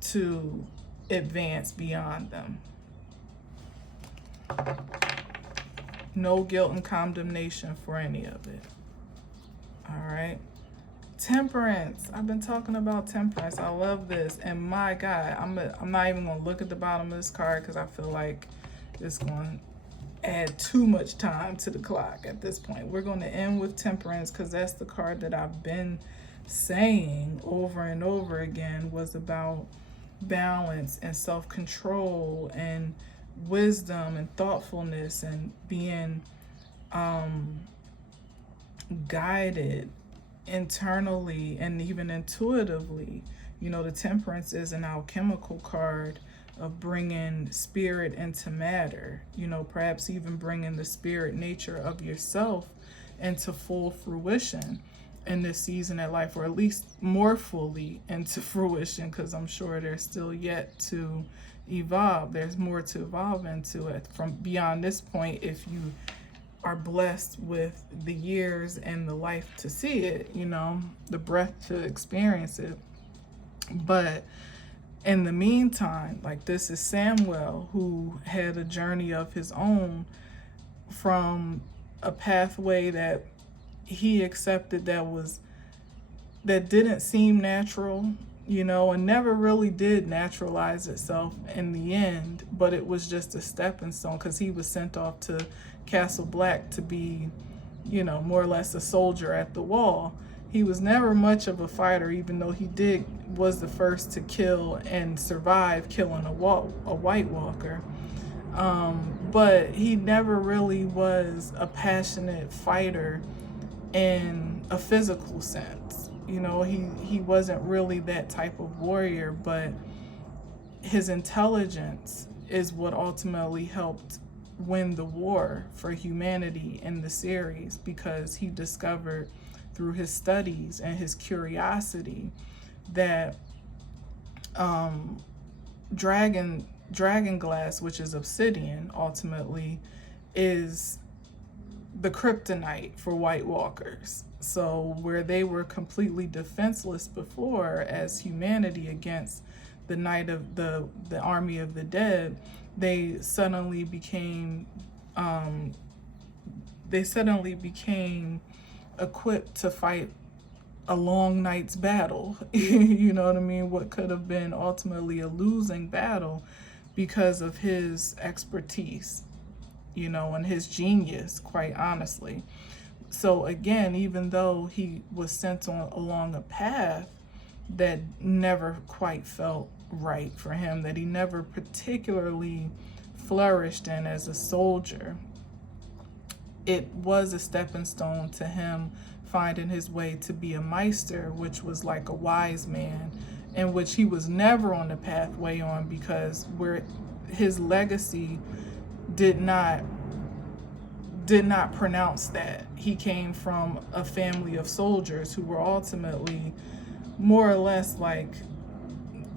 to advance beyond them. No guilt and condemnation for any of it. All right. Temperance. I've been talking about temperance. I love this. And my God, I'm not even going to look at the bottom of this card because I feel like it's going to add too much time to the clock at this point. We're going to end with temperance because that's the card that I've been saying over and over again was about balance and self-control and wisdom and thoughtfulness and being guided internally and even intuitively. The temperance is an alchemical card of bringing spirit into matter, perhaps even bringing the spirit nature of yourself into full fruition in this season of life, or at least more fully into fruition, because I'm sure there's still yet to evolve. There's more to evolve into it from beyond this point if you are blessed with the years and the life to see it, the breath to experience it. But in the meantime, like, this is Samuel, who had a journey of his own from a pathway that he accepted that didn't seem natural, and never really did naturalize itself in the end, but it was just a stepping stone because he was sent off to Castle Black to be, more or less a soldier at the wall. He was never much of a fighter, even though he was the first to kill and survive killing a White Walker. But he never really was a passionate fighter in a physical sense. He wasn't really that type of warrior, but his intelligence is what ultimately helped win the war for humanity in the series, because he discovered through his studies and his curiosity that dragon glass, which is obsidian, ultimately is the kryptonite for White Walkers. So where they were completely defenseless before as humanity against the night of the army of the dead, they suddenly became equipped to fight a long night's battle. You know what I mean? What could have been ultimately a losing battle because of his expertise, you know, and his genius, quite honestly. So again, even though he was sent on along a path that never quite felt right for him, that he never particularly flourished in as a soldier, it was a stepping stone to him finding his way to be a Meister, which was like a wise man, in which he was never on the pathway on, because where his legacy did not pronounce that. He came from a family of soldiers who were ultimately more or less like,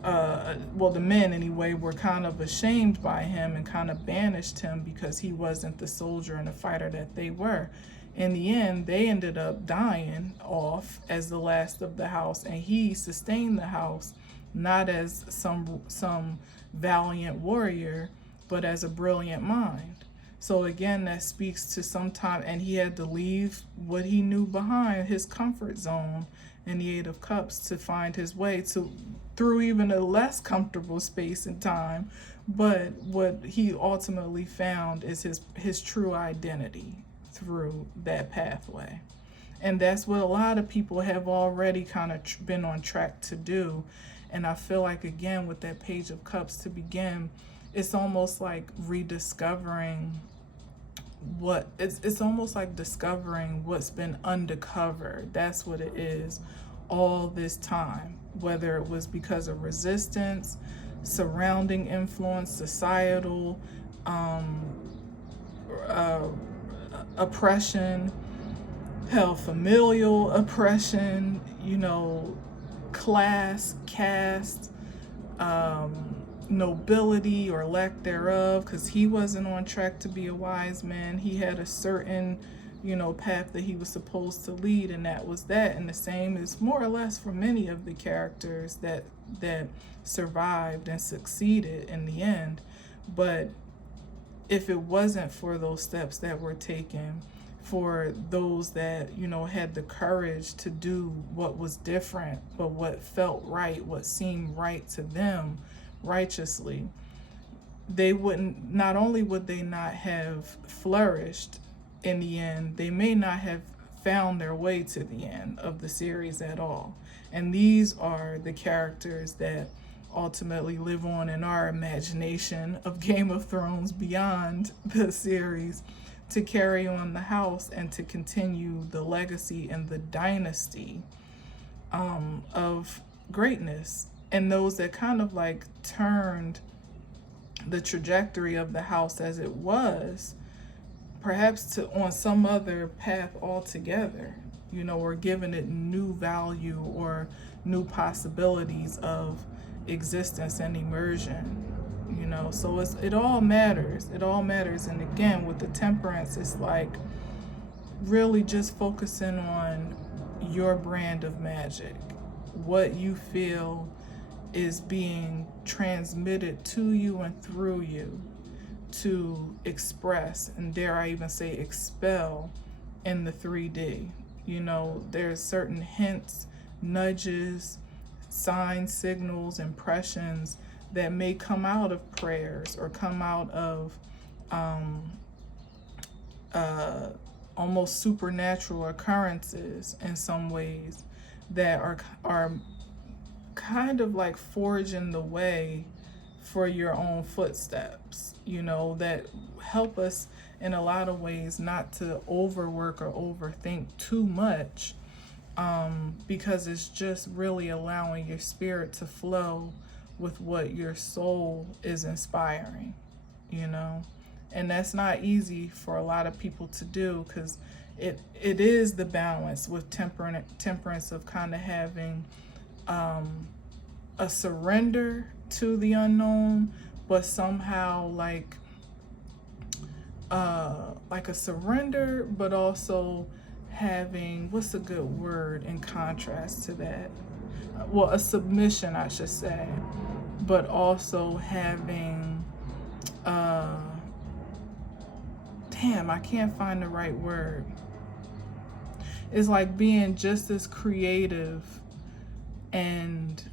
well, the men anyway, were kind of ashamed by him and kind of banished him because he wasn't the soldier and the fighter that they were. In the end, they ended up dying off as the last of the house, and he sustained the house not as some valiant warrior, but as a brilliant mind. So again, that speaks to sometime, and he had to leave what he knew behind, his comfort zone in the Eight of Cups, to find his way to through even a less comfortable space and time. But what he ultimately found is his true identity through that pathway. And that's what a lot of people have already kind of been on track to do. And I feel like, again, with that Page of Cups to begin, it's almost like rediscovering it's almost like discovering what's been undercovered. That's what it is all this time, whether it was because of resistance, surrounding influence, societal oppression, hell, familial oppression, you know, class, caste, nobility or lack thereof, because he wasn't on track to be a wise man. He had a certain, you know, path that he was supposed to lead, and that was that. And the same is more or less for many of the characters that survived and succeeded in the end. But if it wasn't for those steps that were taken, for those that, you know, had the courage to do what was different, but what felt right, what seemed right to them righteously, they wouldn't, not only would they not have flourished in the end, they may not have found their way to the end of the series at all. And these are the characters that ultimately live on in our imagination of Game of Thrones beyond the series, to carry on the house and to continue the legacy and the dynasty of greatness. And those that kind of like turned the trajectory of the house as it was, perhaps to on some other path altogether, you know, or giving it new value or new possibilities of existence and immersion, you know. So it all matters. It all matters. And again, with the Temperance, it's like really just focusing on your brand of magic, what you feel is being transmitted to you and through you to express, and dare I even say expel, in the 3D. You know, there's certain hints, nudges, signs, signals, impressions that may come out of prayers or come out of almost supernatural occurrences in some ways that are kind of like forging the way for your own footsteps, you know, that help us in a lot of ways not to overwork or overthink too much, because it's just really allowing your spirit to flow with what your soul is inspiring, you know. And that's not easy for a lot of people to do, because it is the balance with temperance of kind of having a surrender to the unknown, but somehow like a surrender, but also having, what's a good word in contrast to that? Well, a submission, I should say, but also having, damn, I can't find the right word. It's like being just as creative and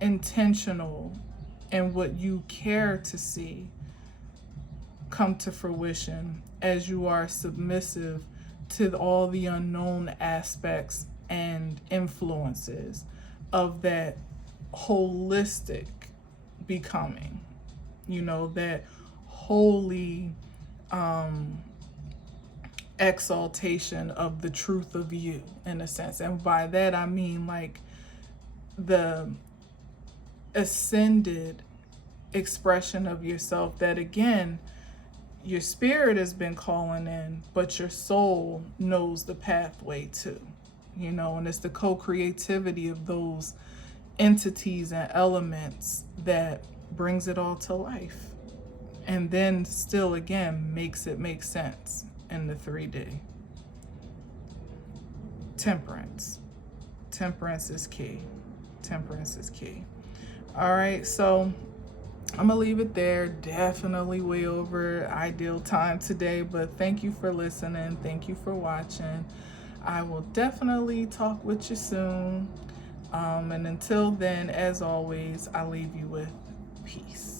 intentional in what you care to see come to fruition as you are submissive to all the unknown aspects and influences of that holistic becoming, that holy exaltation of the truth of you, in a sense. And by that I mean like the ascended expression of yourself that, again, your spirit has been calling in, but your soul knows the pathway too, and it's the co-creativity of those entities and elements that brings it all to life, and then still again makes it make sense in the 3D. Temperance is key. All right, so I'm gonna leave it there. Definitely way over ideal time today, but thank you for listening. Thank you for watching. I will definitely talk with you soon. And until then, as always, I leave you with peace.